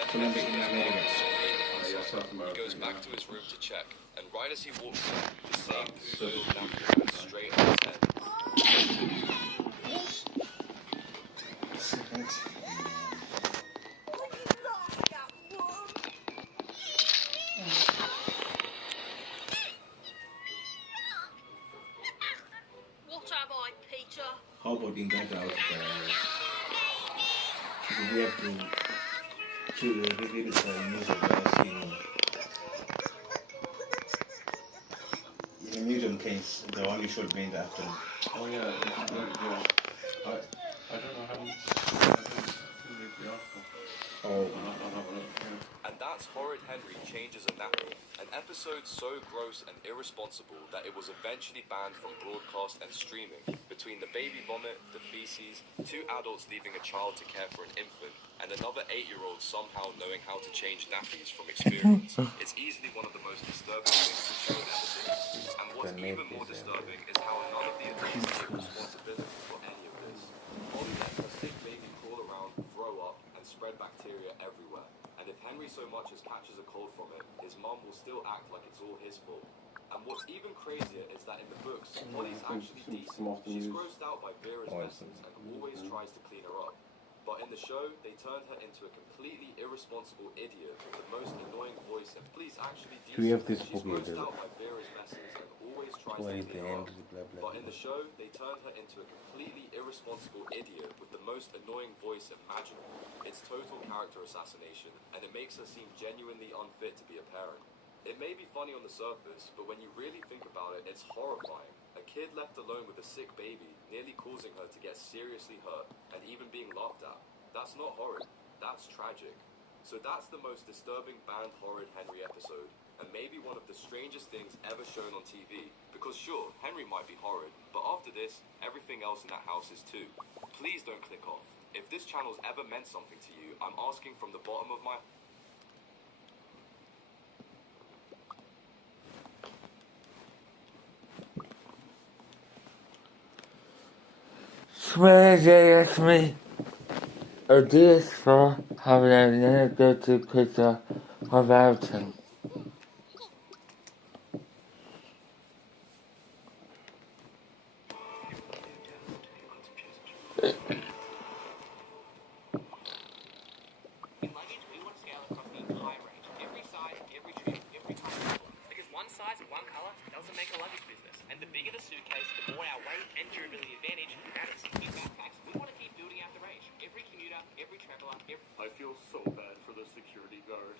Couldn't be in America. he goes back to his room to check, and right as he walks in, the same poo-filled napkin goes straight on his head. What How about invent out we have to reveal the user as in a mutant case, the only should be after. Oh yeah, yeah. I don't know how to read the article. Oh. I'll have a look. Yeah. And that's Horrid Henry Changes a Nappy, an episode so gross and irresponsible that it was eventually banned from broadcast and streaming. Between the baby vomit, the feces, 2 adults leaving a child to care for an infant, and another 8-year-old somehow knowing how to change nappies from experience, it's easily one of the most disturbing things the show ever did. And what's even more disturbing is how none of the adults take responsibility for any of this. Molly lets her sick baby crawl around, throw up, and spread bacteria everywhere. And if Henry so much as catches a cold from it, his mum will still act like it's all his fault. And what's even crazier is that in the books, Molly's actually decent. She's grossed out by Vera's messes and always tries to clean her up. But in the show, they turned her into a completely irresponsible idiot with the most annoying voice and please actually decent. She's grossed out by Vera's messes and always tries to clean her up. But in the show, they turned her into a completely irresponsible idiot with the most annoying voice imaginable. It's total character assassination, and it makes her seem genuinely unfit to be a parent. It may be funny on the surface, but when you really think about it, it's horrifying. A kid left alone with a sick baby, nearly causing her to get seriously hurt, and even being laughed at. That's not horrid, that's tragic. So that's the most disturbing banned Horrid Henry episode, and maybe one of the strangest things ever shown on TV. Because sure, Henry might be horrid, but after this, everything else in that house is too. Please don't click off. If this channel's ever meant something to you, I'm asking from the bottom of my... Swear they asked me ideas for having a go-to picture without him. In luggage, we want to scale across the entire range. Every size, every trim, every kind of level. Because one size and one color doesn't make a luggage business. And the bigger the suitcase, the more our weight and durability advantage matters. In backpacks, we want to keep building out the range. Every commuter, every traveler, I feel so bad for the security guard.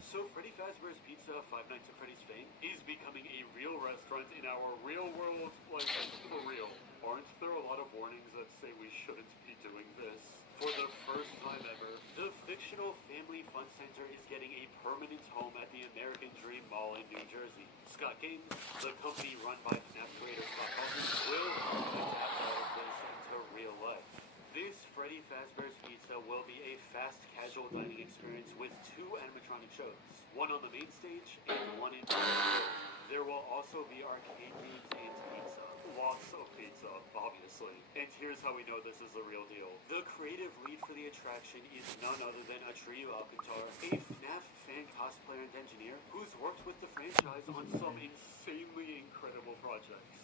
So Freddy Fazbear's Pizza, Five Nights at Freddy's fame, is becoming a real restaurant in our real world, like, for real. Aren't there a lot of warnings that say we shouldn't be doing this? For the first time ever, the fictional Family Fun Center is getting a permanent home at the American Dream Mall in New Jersey. Scott Games, the company run by FNAF creator Scott Hawkins, will adapt all of this into real life. This Freddy Fazbear's Pizza will be a fast casual dining experience with 2 animatronic shows, one on the main stage and one in There will also be arcade games and pizza. Lots of pizza, obviously. And here's how we know this is the real deal. The creative lead for the attraction is none other than Atreyu Alcantar, a FNAF fan cosplayer and engineer who's worked with the franchise on some insanely incredible projects.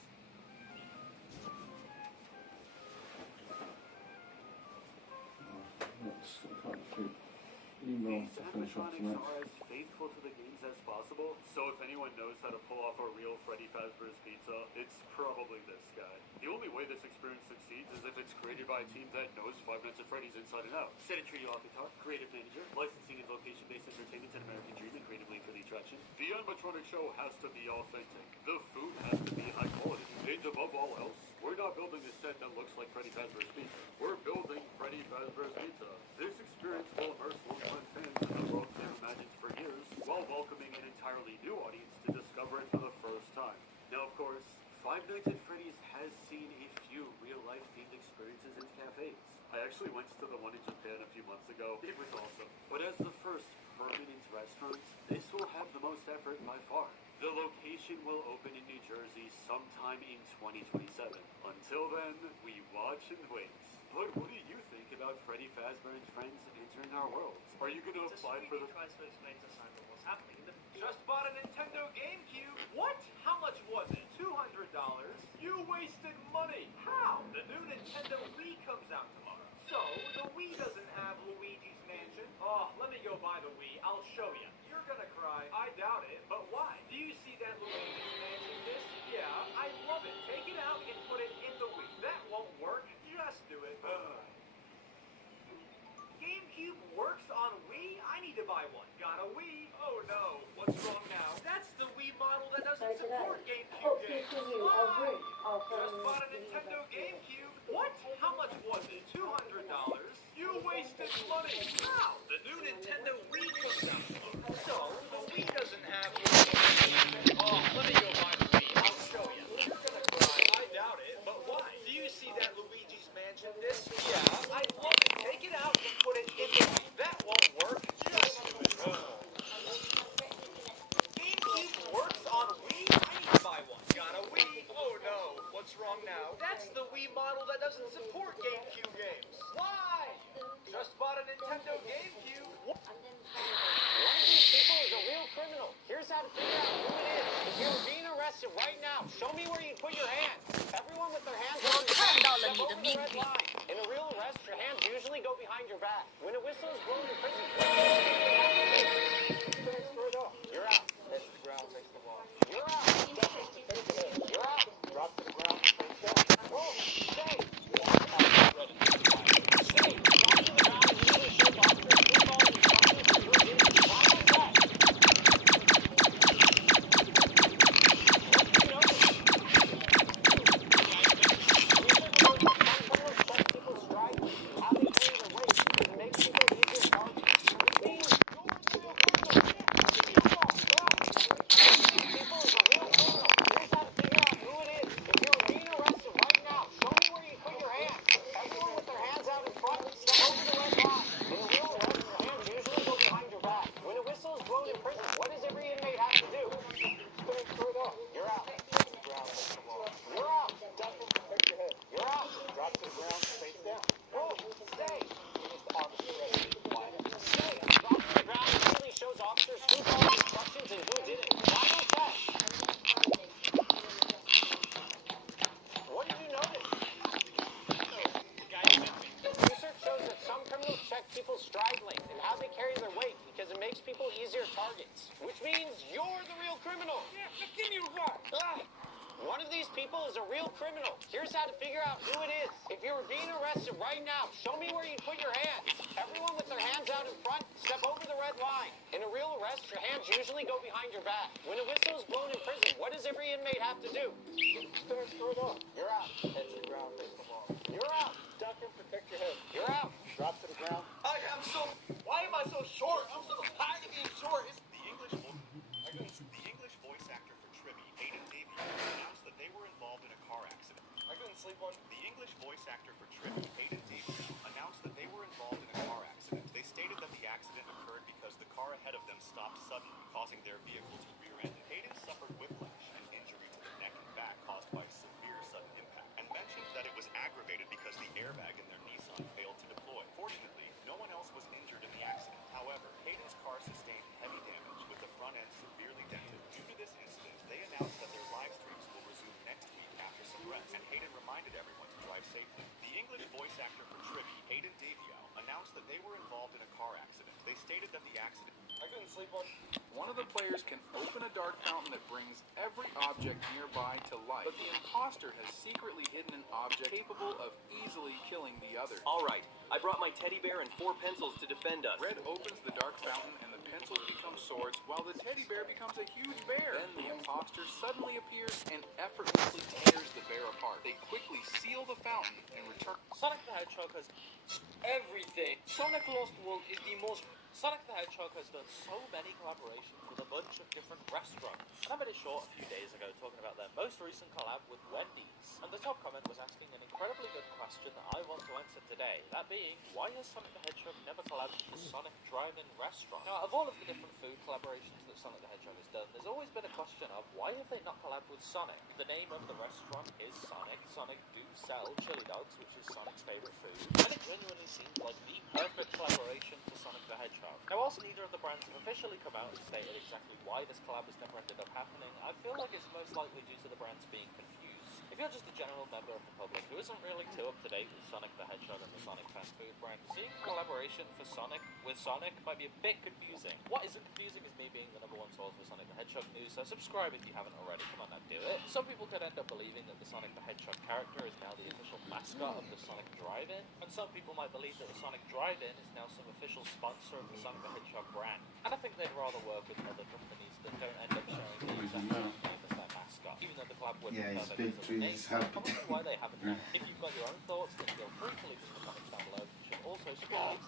These animatronics are as faithful to the games as possible, so if anyone knows how to pull off a real Freddy Fazbear's Pizza, it's probably this guy. The only way this experience succeeds is if it's created by a team that knows Five Nights at Freddy's inside and out. Said Atreyu Alcantar, creative manager, licensing and location-based entertainment and American Dream, and creative lead for the attraction. The animatronic show has to be authentic. The food has to be high quality. And above all else, we're not building a set that looks like Freddy Fazbear's Pizza. We're building Freddy Fazbear's Pizza. This experience will immerse longtime fans in the world they've imagined for years, while welcoming an entirely new audience to discover it for the first time. Now, of course, Five Nights at Freddy's has seen a few real-life themed experiences in cafes. I actually went to the one in Japan a few months ago. It was awesome. But as the first permanent restaurant, this will have the most effort by far. The location will open in New Jersey sometime in 2027. Until then, we watch and wait. But what do you think about Freddy Fazbear and friends entering our world? Are you going to apply for the... tries to explain to Simon what's happening. Just bought a Nintendo GameCube. What? How much was it? $200. You wasted money. How? The new Nintendo Wii comes out tomorrow. So, the Wii doesn't have Luigi's Mansion. Oh, let me go buy the Wii. I'll show you. You're gonna cry. GameCube works on Wii? I need to buy one. Got a Wii? Oh no, what's wrong now? That's the Wii model that doesn't support GameCube games. Why? Just bought a Nintendo GameCube. What? How much was it? $200? You wasted money. How? The new Nintendo Wii comes out. So, the Wii doesn't have... Oh, let me go buy the Wii. I'll show you. You're gonna cry. I doubt it, but why? Do you see that Luigi's Mansion disc? Yeah, I'd love to take it out and put it in the Wii. That won't work. Just do it. GameCube works on Wii? I need to buy one. Got a Wii? Oh no. What's wrong now? That's the Wii model that doesn't support GameCube games. Why? Just bought a Nintendo GameCube. One of these people is a real criminal. Here's how to figure out who it is. If you were being arrested right now, show me where you'd put your hands. Everyone with their hands on their head, step over the red line. In a real arrest, your hands usually go behind your back. When a whistle is blown in prison, you're out. Hit the ground, face the wall. You're out. You're out. Drop to the ground, face down. Roll. Stay. Stay. Drop to the ground and usually shows officers who followed instructions and who didn't. Why like that? People's stride length and how they carry their weight because it makes people easier targets, which means you're the real criminal. Yeah, give me your rock. One of these people is a real criminal. Here's how to figure out who it is. If you were being arrested right now, show me where you'd put your hands. Everyone with their hands out in front, step over the red line. In a real arrest, your hands usually go behind your back. When a whistle is blown in prison, what does every inmate have to do? You're out. Head to the ground, face the wall. You're out. Duck and protect your head. You're out. Drop to the ground. Why am I so short? I'm so tired of being short. It's The English voice actor for Tribby, Hayden Davey, announced that they were involved in a car accident. I couldn't sleep on. The English voice actor for Tribby, Hayden Davey, announced that they were involved in a car accident. They stated that the accident occurred because the car ahead of them stopped suddenly, causing their vehicle to rear-end. Hayden suffered whiplash, an injury to the neck and back caused by severe sudden impact, and mentioned that it was aggravated because the airbag in their Nissan failed to deploy. Fortunately, no one else was injured in the accident. However, Hayden's car sustained heavy damage, with the front end severely dented. Due to this incident, they announced that their live streams will resume next week after some rest, and Hayden reminded everyone to drive safely. The English voice actor for Tribby, Hayden Davey, announced that they were involved in a car accident. They stated that the accident... I couldn't sleep on. One of the players can open a dark fountain that brings every object nearby to life, but the imposter has secretly hidden an object capable of easily killing the other. Alright, I brought my teddy bear and 4 pencils to defend us. Red opens the dark fountain and the pencils become swords, while the teddy bear becomes a huge bear. Then the imposter suddenly appears and effortlessly tears the bear apart. They quickly seal the fountain and return. Sonic the Hedgehog has everything. Sonic Lost World is the most... Sonic the Hedgehog has done so many collaborations with a bunch of different restaurants. And I made a short a few days ago talking about their most recent collab with Wendy's. And the top comment was asking an incredibly good question that I want to answer today. That being, why has Sonic the Hedgehog never collabed with the Sonic Drive-In restaurant? Now, of all of the different food collaborations that Sonic the Hedgehog has done, there's always been a question of why have they not collabed with Sonic? The name of the restaurant is Sonic. Sonic do sell chili dogs, which is Sonic's favourite food. And it genuinely seems like the perfect collaboration for Sonic the Hedgehog. Now, whilst neither of the brands have officially come out and stated exactly why this collab has never ended up happening, I feel like it's most likely due to the brands being confused. If you're just a general member of the public who isn't really too up to date with Sonic the Hedgehog and the Sonic fast food brand, seeing collaboration for Sonic with Sonic might be a bit confusing. What isn't confusing is me being the #1 source for Sonic the Hedgehog news, so subscribe if you haven't already. Come on now, do it. Some people could end up believing that the Sonic the Hedgehog character is now the official mascot of the Sonic Drive-In, and some people might believe that the Sonic Drive-In is now some official sponsor of the Sonic the Hedgehog brand. And I think they'd rather work with other companies that don't end up showing the exact same name as their mascot, even though the collab would be perfect as a name. Probably why they haven't done it. If you've got your own thoughts, then feel free to leave them in the comments down below. You should also subscribe.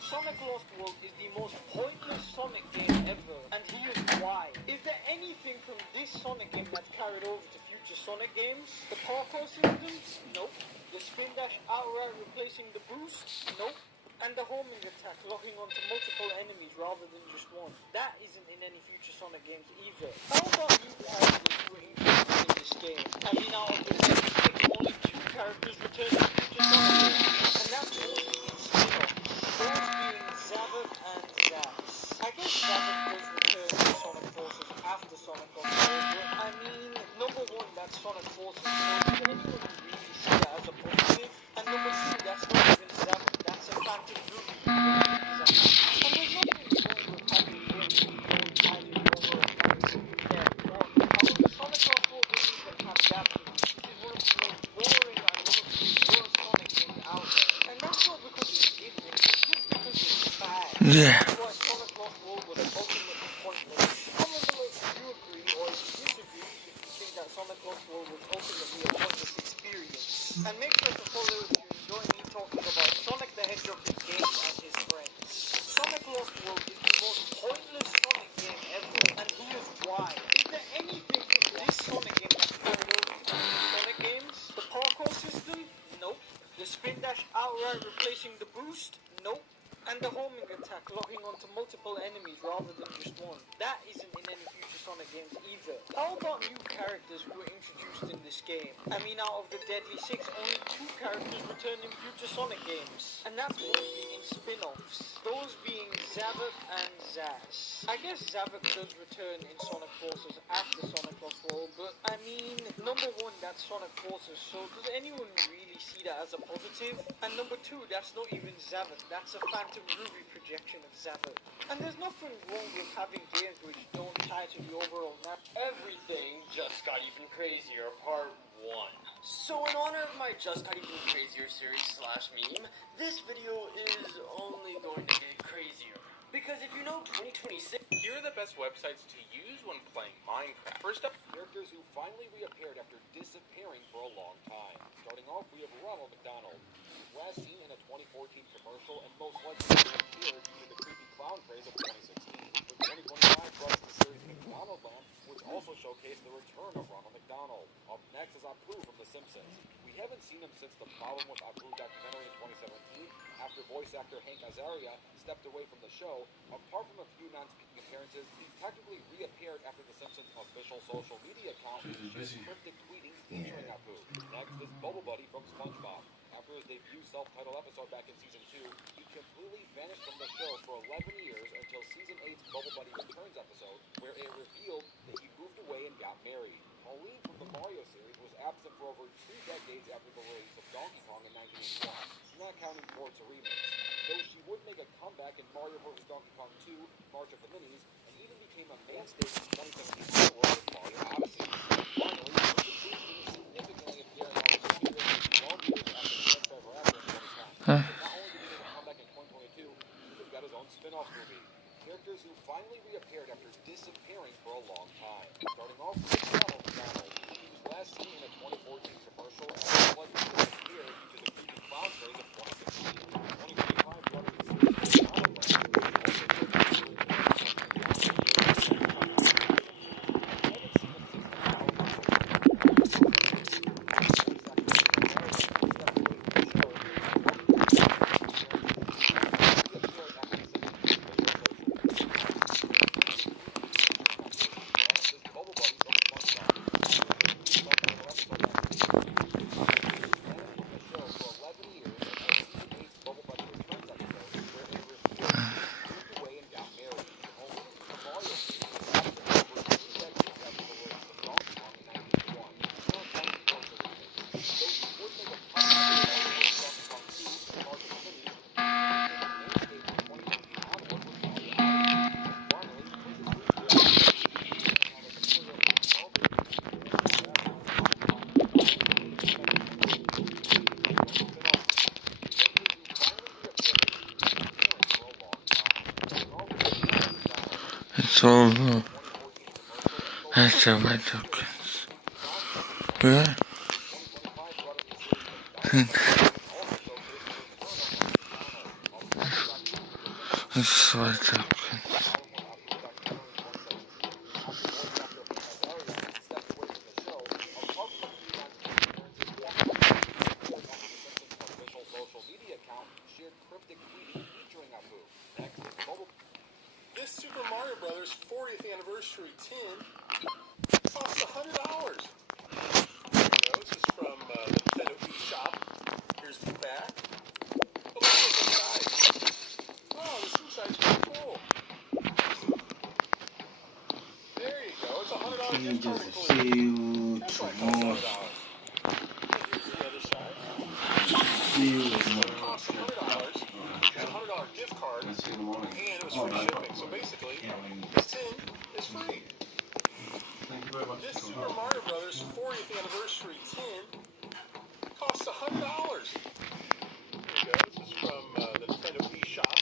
Sonic Lost World is the most pointless Sonic game ever, and here's why. Is there anything from this Sonic game that's carried over to future Sonic games? The parkour system? Nope. The spin dash outright replacing the boost? Nope. And the homing attack locking onto multiple enemies rather than just one. That isn't in any future Sonic games either. How about new characters who are included in this game? I mean, out of the 76, only 2 characters return to future Sonic games, and that's mostly in spin-offs. Those being Zavok and Zax. I guess Zavok does return to Sonic Forces after Sonic Lost World, but I mean, #1, that's Sonic Forces, so does anyone really see that as a positive? And #2, that's not even Zavok, that's a Phantom Ruby. And there's nothing wrong with having games that don't tie to the overall narrative. However, Sonic Lost World doesn't even have that to me. This is one of the most boring and one of the worst Sonic games out there. And that's not because it's different, it's just because it's bad. Yeah. That's why Sonic Lost World was ultimately pointless. Comment below if you agree or if you disagree, if you think that Sonic Lost World was ultimately a pointless experience. And make sure to follow if you enjoy me talking about Sonic the Hedgehog, his games, and his friends. Sonic Lost World is the most pointless Sonic game ever, and here's why. Is there anything from this Sonic game that's carried over to future Sonic games? The parkour system? Nope. The spin dash outright replacing the boost? Nope. And the homing attack locking onto multiple enemies rather than just one. That isn't in any future Sonic games either. How about new characters who were introduced in this game? I mean, out of the Deadly 6, only 2 characters return in future Sonic games. And that's mostly in spin-offs. Those being Zavok and Zaz. I guess Zavok does return in Sonic Forces after Sonic Lost World, but I mean, #1, that's Sonic Forces, so does anyone really see that as a positive? And #2, that's not even Zavok, that's a Phantom Ruby projection of Zavok. And there's nothing wrong with having games which don't tie to the overall narrative. Everything just got even crazier, part 1. So in honor of my Just Got Even Crazier series / meme, this video is only going to get crazier. Because if you know 2026... Here are the best websites to use when playing Minecraft. First up, characters who finally reappeared after disappearing for a long time. Starting off, we have Ronald McDonald. He was last seen in a 2014 commercial and most likely reappeared due to the creepy clown craze of 2016. But 2025 brought us the series McDonald Land, which also showcased the return of Ronald McDonald. Up next is Apu from The Simpsons. We haven't seen him since the Problem with Apu documentary in 2017, after voice actor Hank Azaria stepped away from the show. Apart from a few non-speaking appearances, he technically reappeared after The Simpsons' official social media account shared cryptic tweeting featuring Apu. Next is Bubble Buddy from SpongeBob. After his debut self-titled episode back in Season 2, he completely vanished from the show for 11 years until Season 8's Bubble Buddy Returns episode, where it revealed that he moved away and got married. Pauline from the Mario series was absent for over 2 decades after the release of Donkey Kong in 1981, not counting towards a remix. Though she would make a comeback in Mario vs. Donkey Kong 2, March of the Minis, and even became a mainstay in 2017 world of Mario Odyssey. Finally, the Boost is significantly appearing on the computer for 12 years after Grand Theft Auto in 2010. But not only did he make a comeback in 2022, he even got his own spin-off movie. Characters who finally reappeared after disappearing for a long time. Starting off with Ronald McDonald. He was last seen in a 2014 commercial and most likely disappeared due to the creepy clown craze of 2016. 2025 brought us the series McDonald Land, which also showed the series It's over. That's the way to kiss. Yeah. It's the way to kiss. This Super Mario Brothers 40th anniversary tin costs $100. There you go. This is from the Nintendo eShop. Here's the back. Oh, let's look inside. Oh, this inside's pretty cool. There you go. It's a $100 gift card included. That's why it costs $100. And here's the other side. This one costs $100. It's a $100 gift card, and it was free shipping. So basically, this tin is free. This Super Mario Brothers 40th anniversary tin costs $100. There you go. This is from the Nintendo eShop.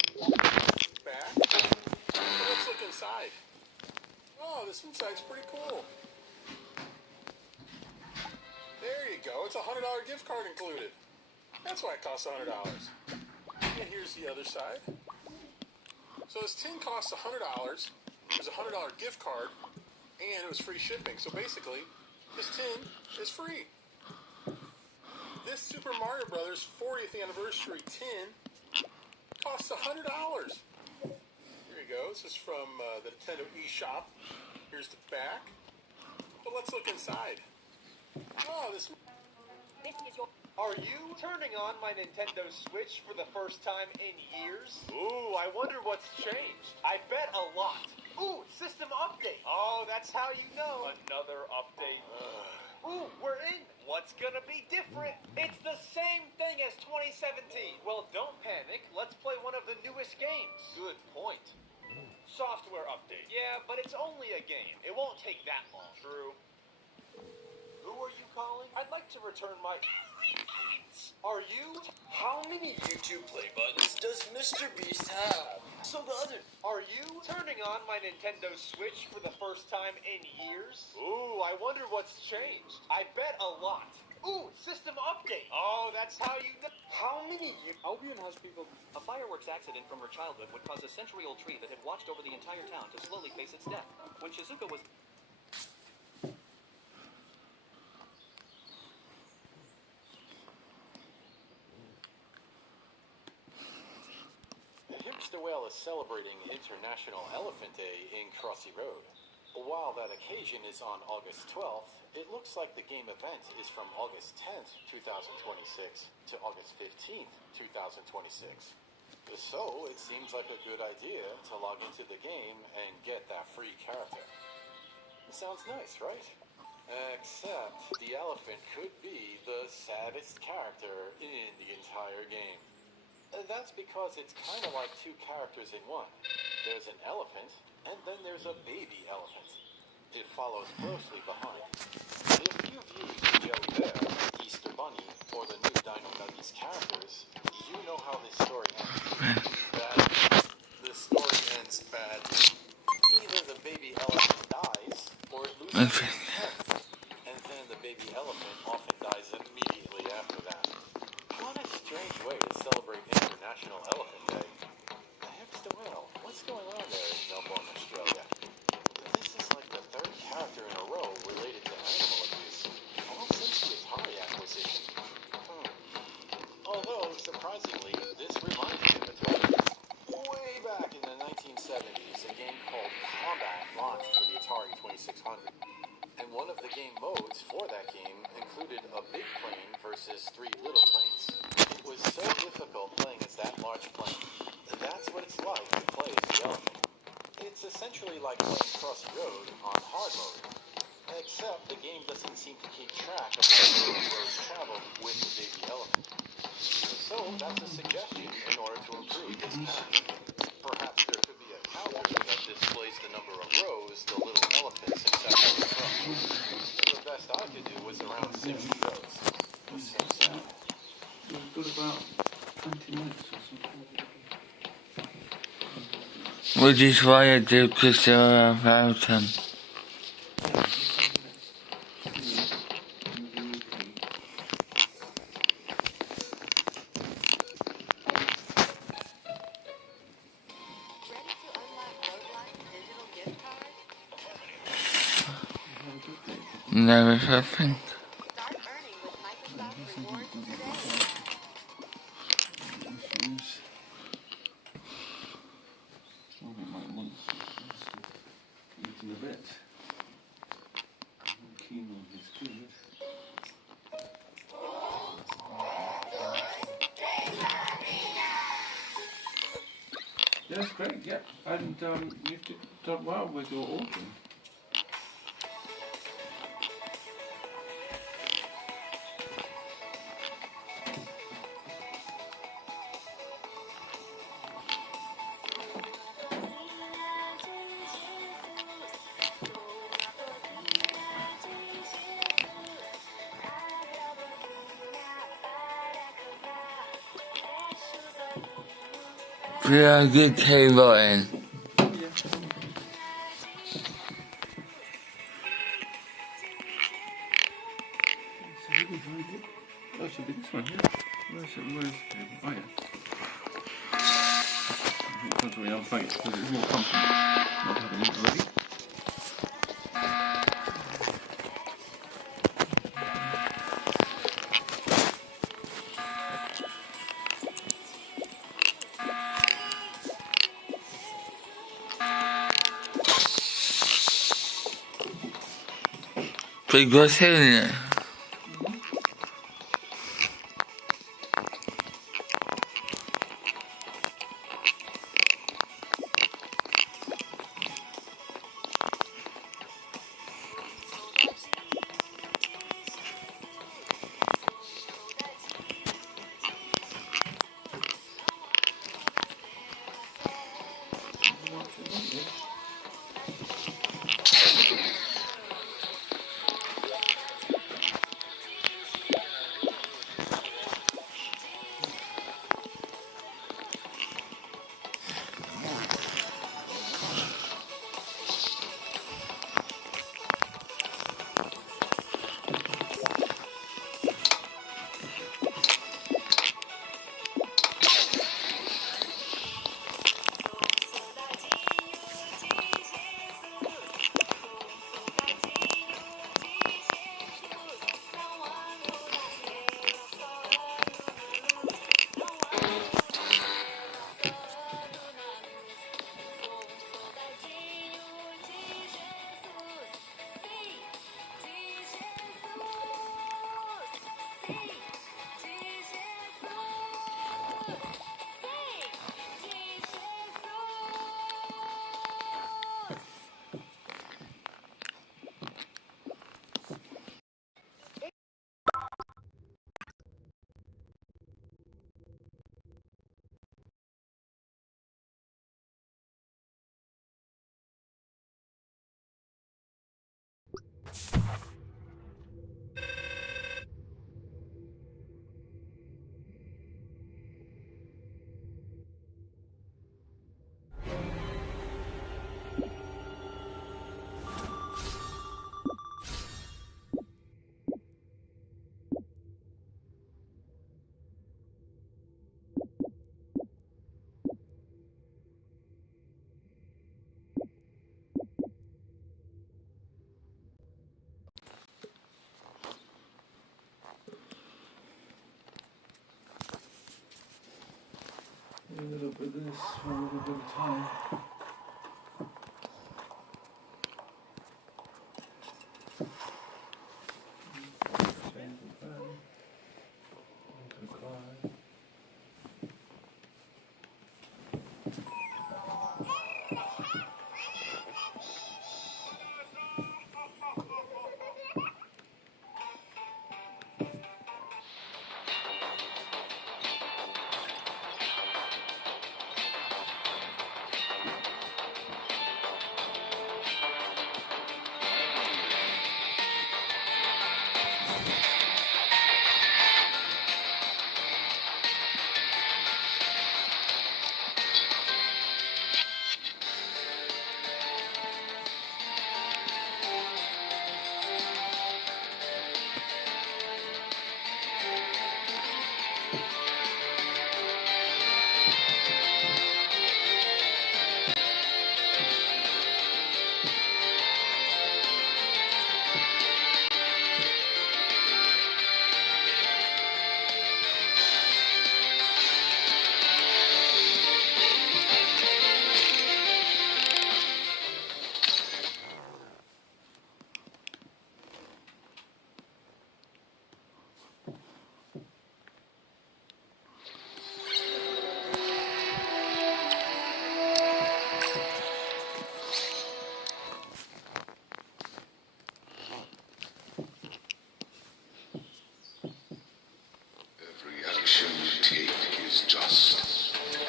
Back. Let's look inside. Oh, this inside's pretty cool. There you go. It's a $100 gift card included. That's why it costs $100. And here's the other side. So this tin costs $100. There's a $100 gift card, and it was free shipping. So basically, this tin is free. This Super Mario Brothers 40th anniversary tin costs $100. Here you go. This is from the Nintendo eShop. Here's the back. But let's look inside. Oh, this is your... Are you turning on my Nintendo Switch for the first time in years? Ooh, I wonder what's changed. I bet a lot. Ooh, system update. Oh, that's how you know. Another update. Ooh, we're in. What's gonna be different? It's the same thing as 2017. Well, don't panic. Let's play one of the newest games. Good point. Software update. Yeah, but it's only a game. It won't take that long. True. Who are you calling? I'd like to return my... Are you? How many YouTube play buttons does Mr. Beast have? So the other... Are you turning on my Nintendo Switch for the first time in years? Ooh, I wonder what's changed. I bet a lot. Ooh, system update. Oh, that's how you know. How many... Albion has people... A fireworks accident from her childhood would cause a century-old tree that had watched over the entire town to slowly face its death. When Shizuka was... Hipster Whale is celebrating International Elephant Day in Crossy Road. While that occasion is on August 12th, it looks like the game event is from August 10th, 2026 to August 15th, 2026. So, it seems like a good idea to log into the game and get that free character. It sounds nice, right? Except, the elephant could be the saddest character in the entire game. That's because it's kind of like two characters in one. There's an elephant, and then there's a baby elephant. It follows closely behind. If you've used Jelly Bear, Easter Bunny, or the new Dino Nuggies characters, you know how this story ends. Bad. The story ends bad. Either the baby elephant dies, or it loses its head. And then the baby elephant often dies immediately after that. What a strange way to celebrate International Elephant Day. Hipster Whale, what's going on there in Melbourne, Australia? This is like the third character in a row related to animal abuse, all since the Atari acquisition. Although, surprisingly, this reminds me of Atari. Way back in the 1970s, a game called Combat launched for the Atari 2600. And one of the game modes for that game included a big plane versus 3 little planes. It was so difficult playing as that large plane. That's what it's like to play as the elephant. It's essentially like playing Crossy Road on hard mode. Except the game doesn't seem to keep track of the number of roads traveled with the baby elephant. So that's a suggestion in order to improve this path. Perhaps there could be a counter that displays the number of rows the little elephant successfully crossed. The best I could do was around 60 rows. It was so sad. We've got about 20 minutes or something. Which is why I do Priscilla about him. Never happened. Eating a bit. I'm keen on his food. Yeah, that's great, yeah. And you've done well with your ordering. We are a good table in. Oh, it should be this one here. Where's the table? Oh, yeah. Concentrate on plate because it's more comfortable not having it already. Pretty good hitting it. A little bit of this, a little bit of time.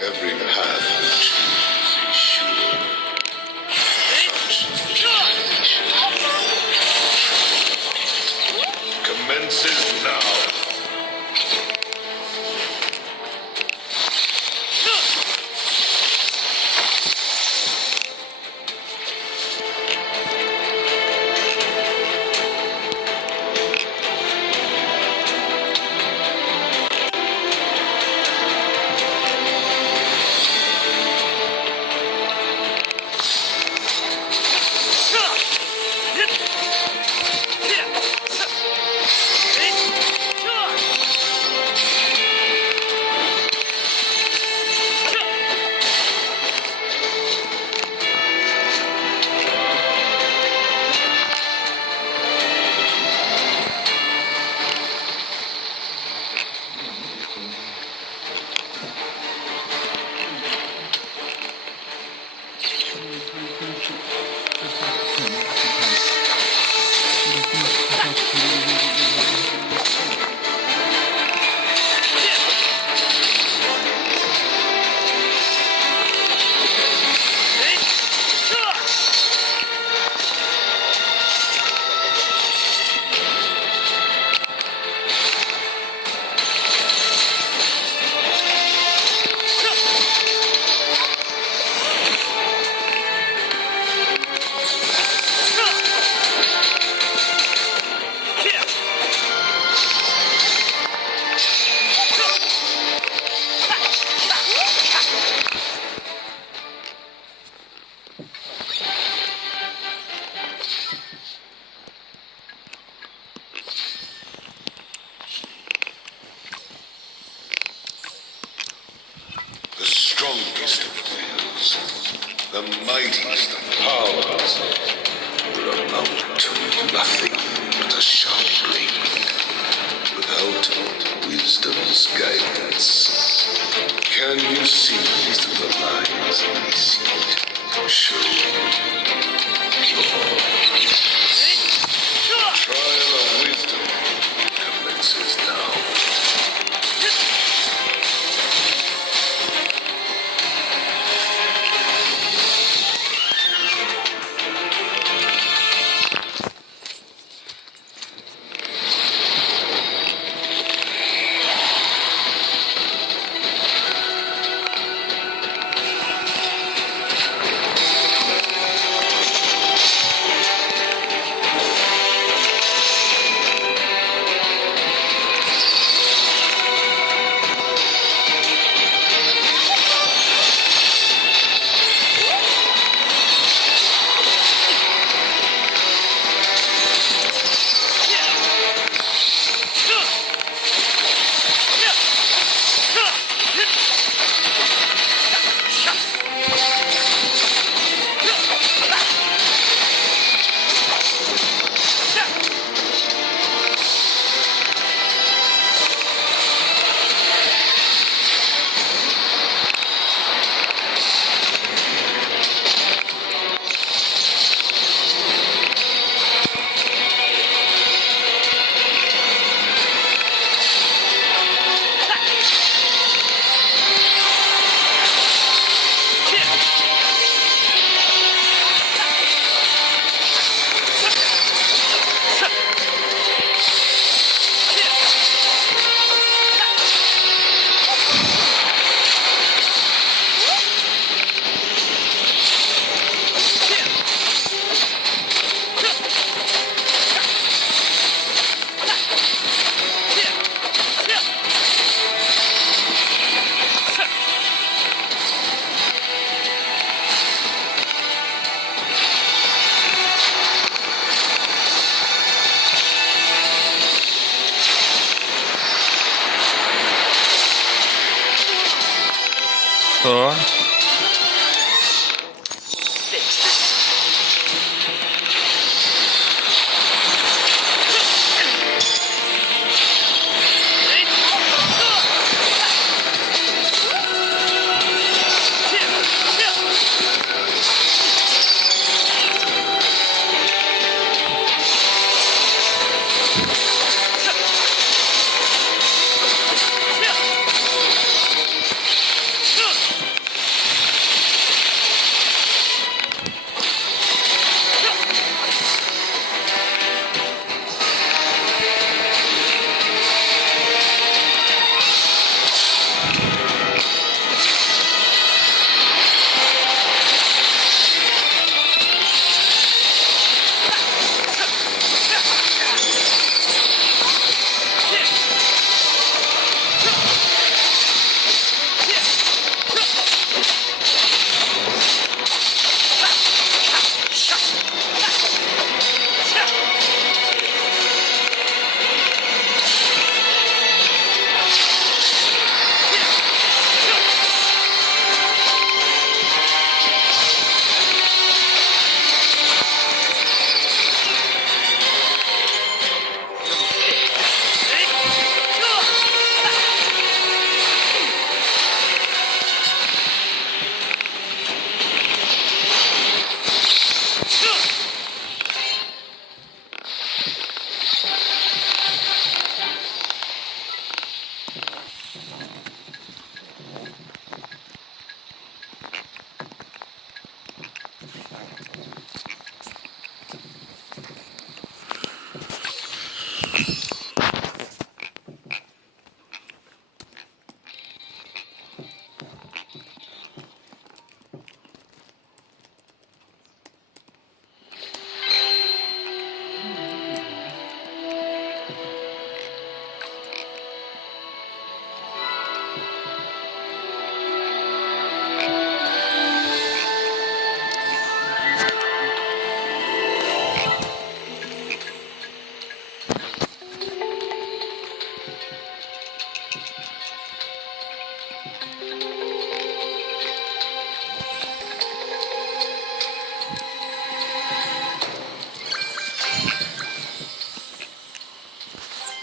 Every path we choose is sure. Such is the determination. Commences now. The strongest of wills, the mightiest of powers, will amount to nothing but a sharp blade, without wisdom's guidance. Can you see through the lies of deceit? Show me your weakness. Trial of wisdom commences now.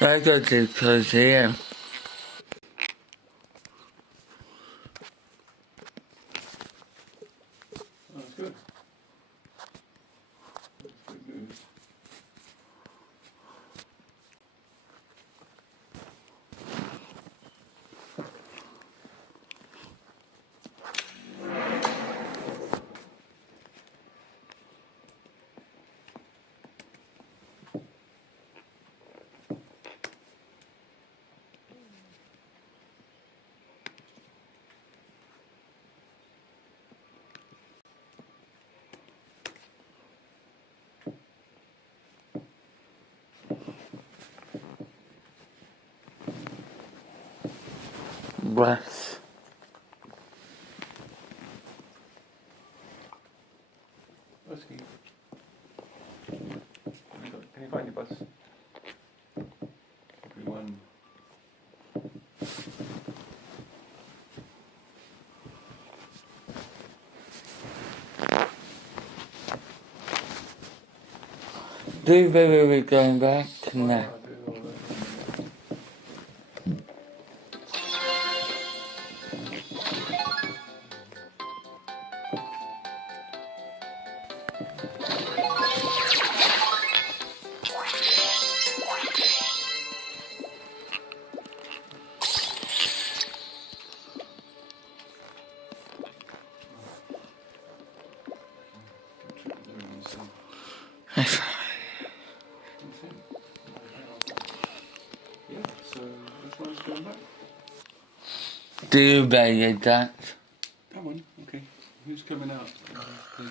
I go to the Coliseum. Oh, that's good. That's good news. Bless. Husky. Can you find your bus? Everyone. Do we're going back to now. Yeah, so which one's going back? Do better that. Come on, okay. Who's coming out? Please.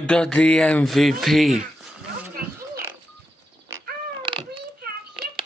I got the MVP. Oh, great, that's great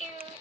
news.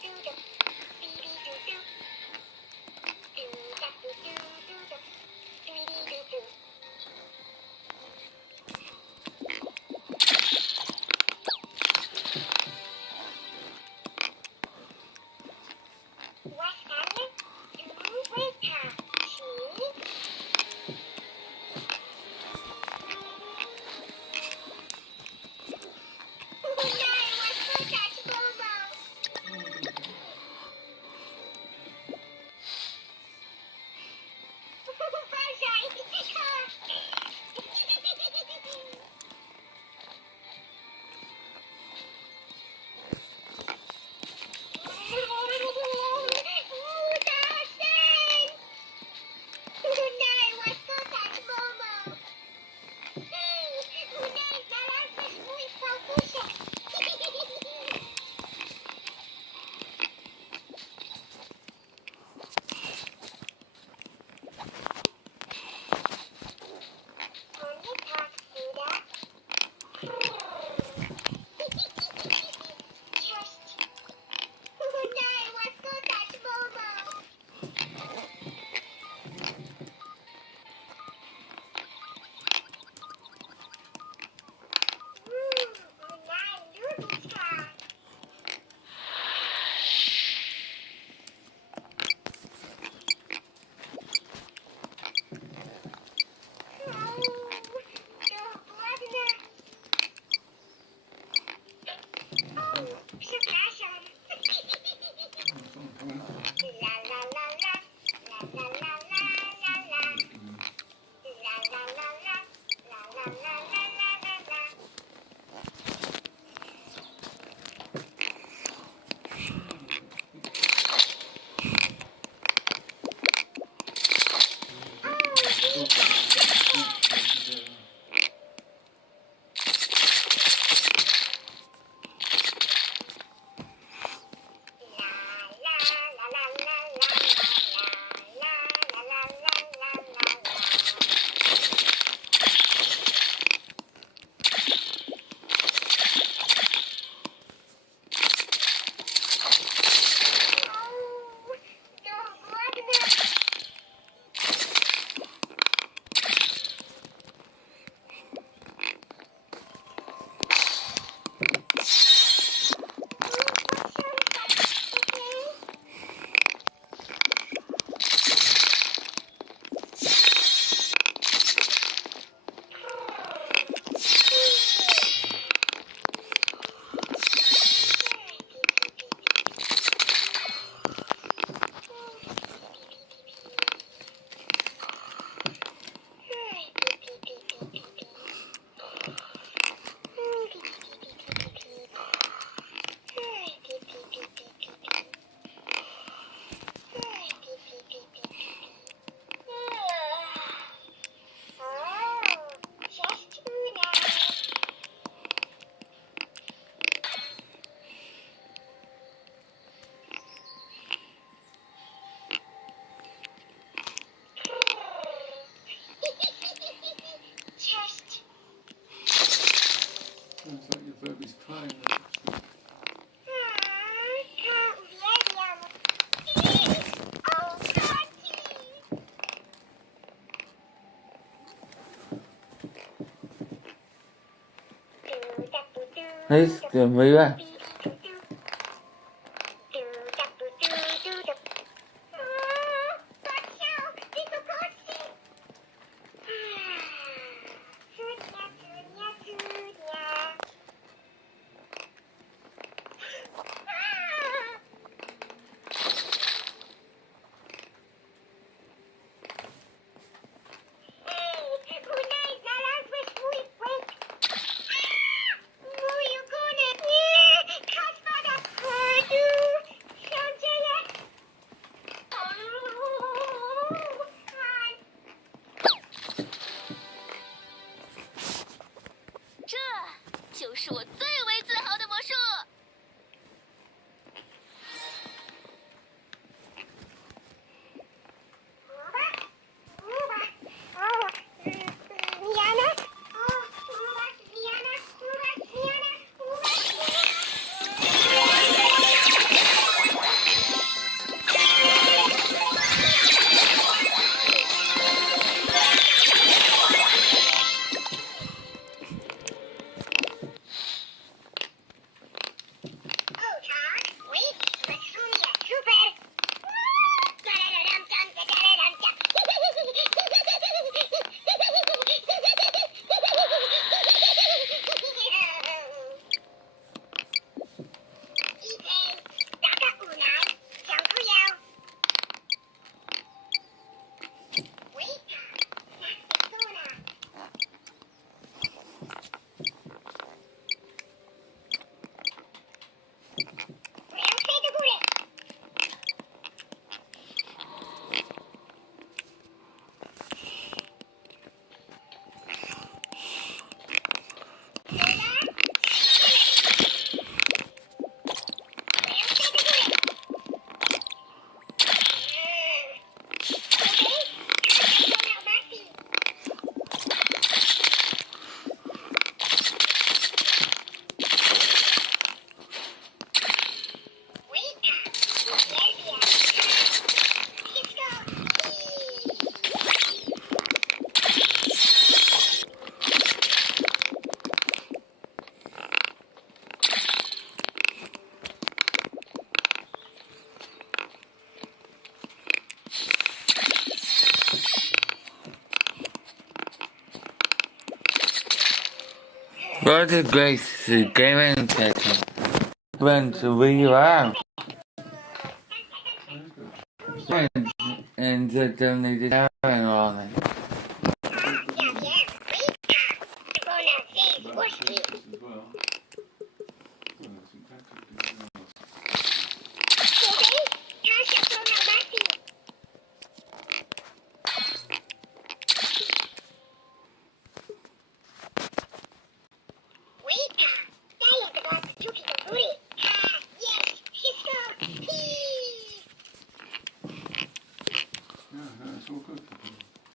Mr. Mira. What a great gaming session. Went really well. And the donated and all that. As well.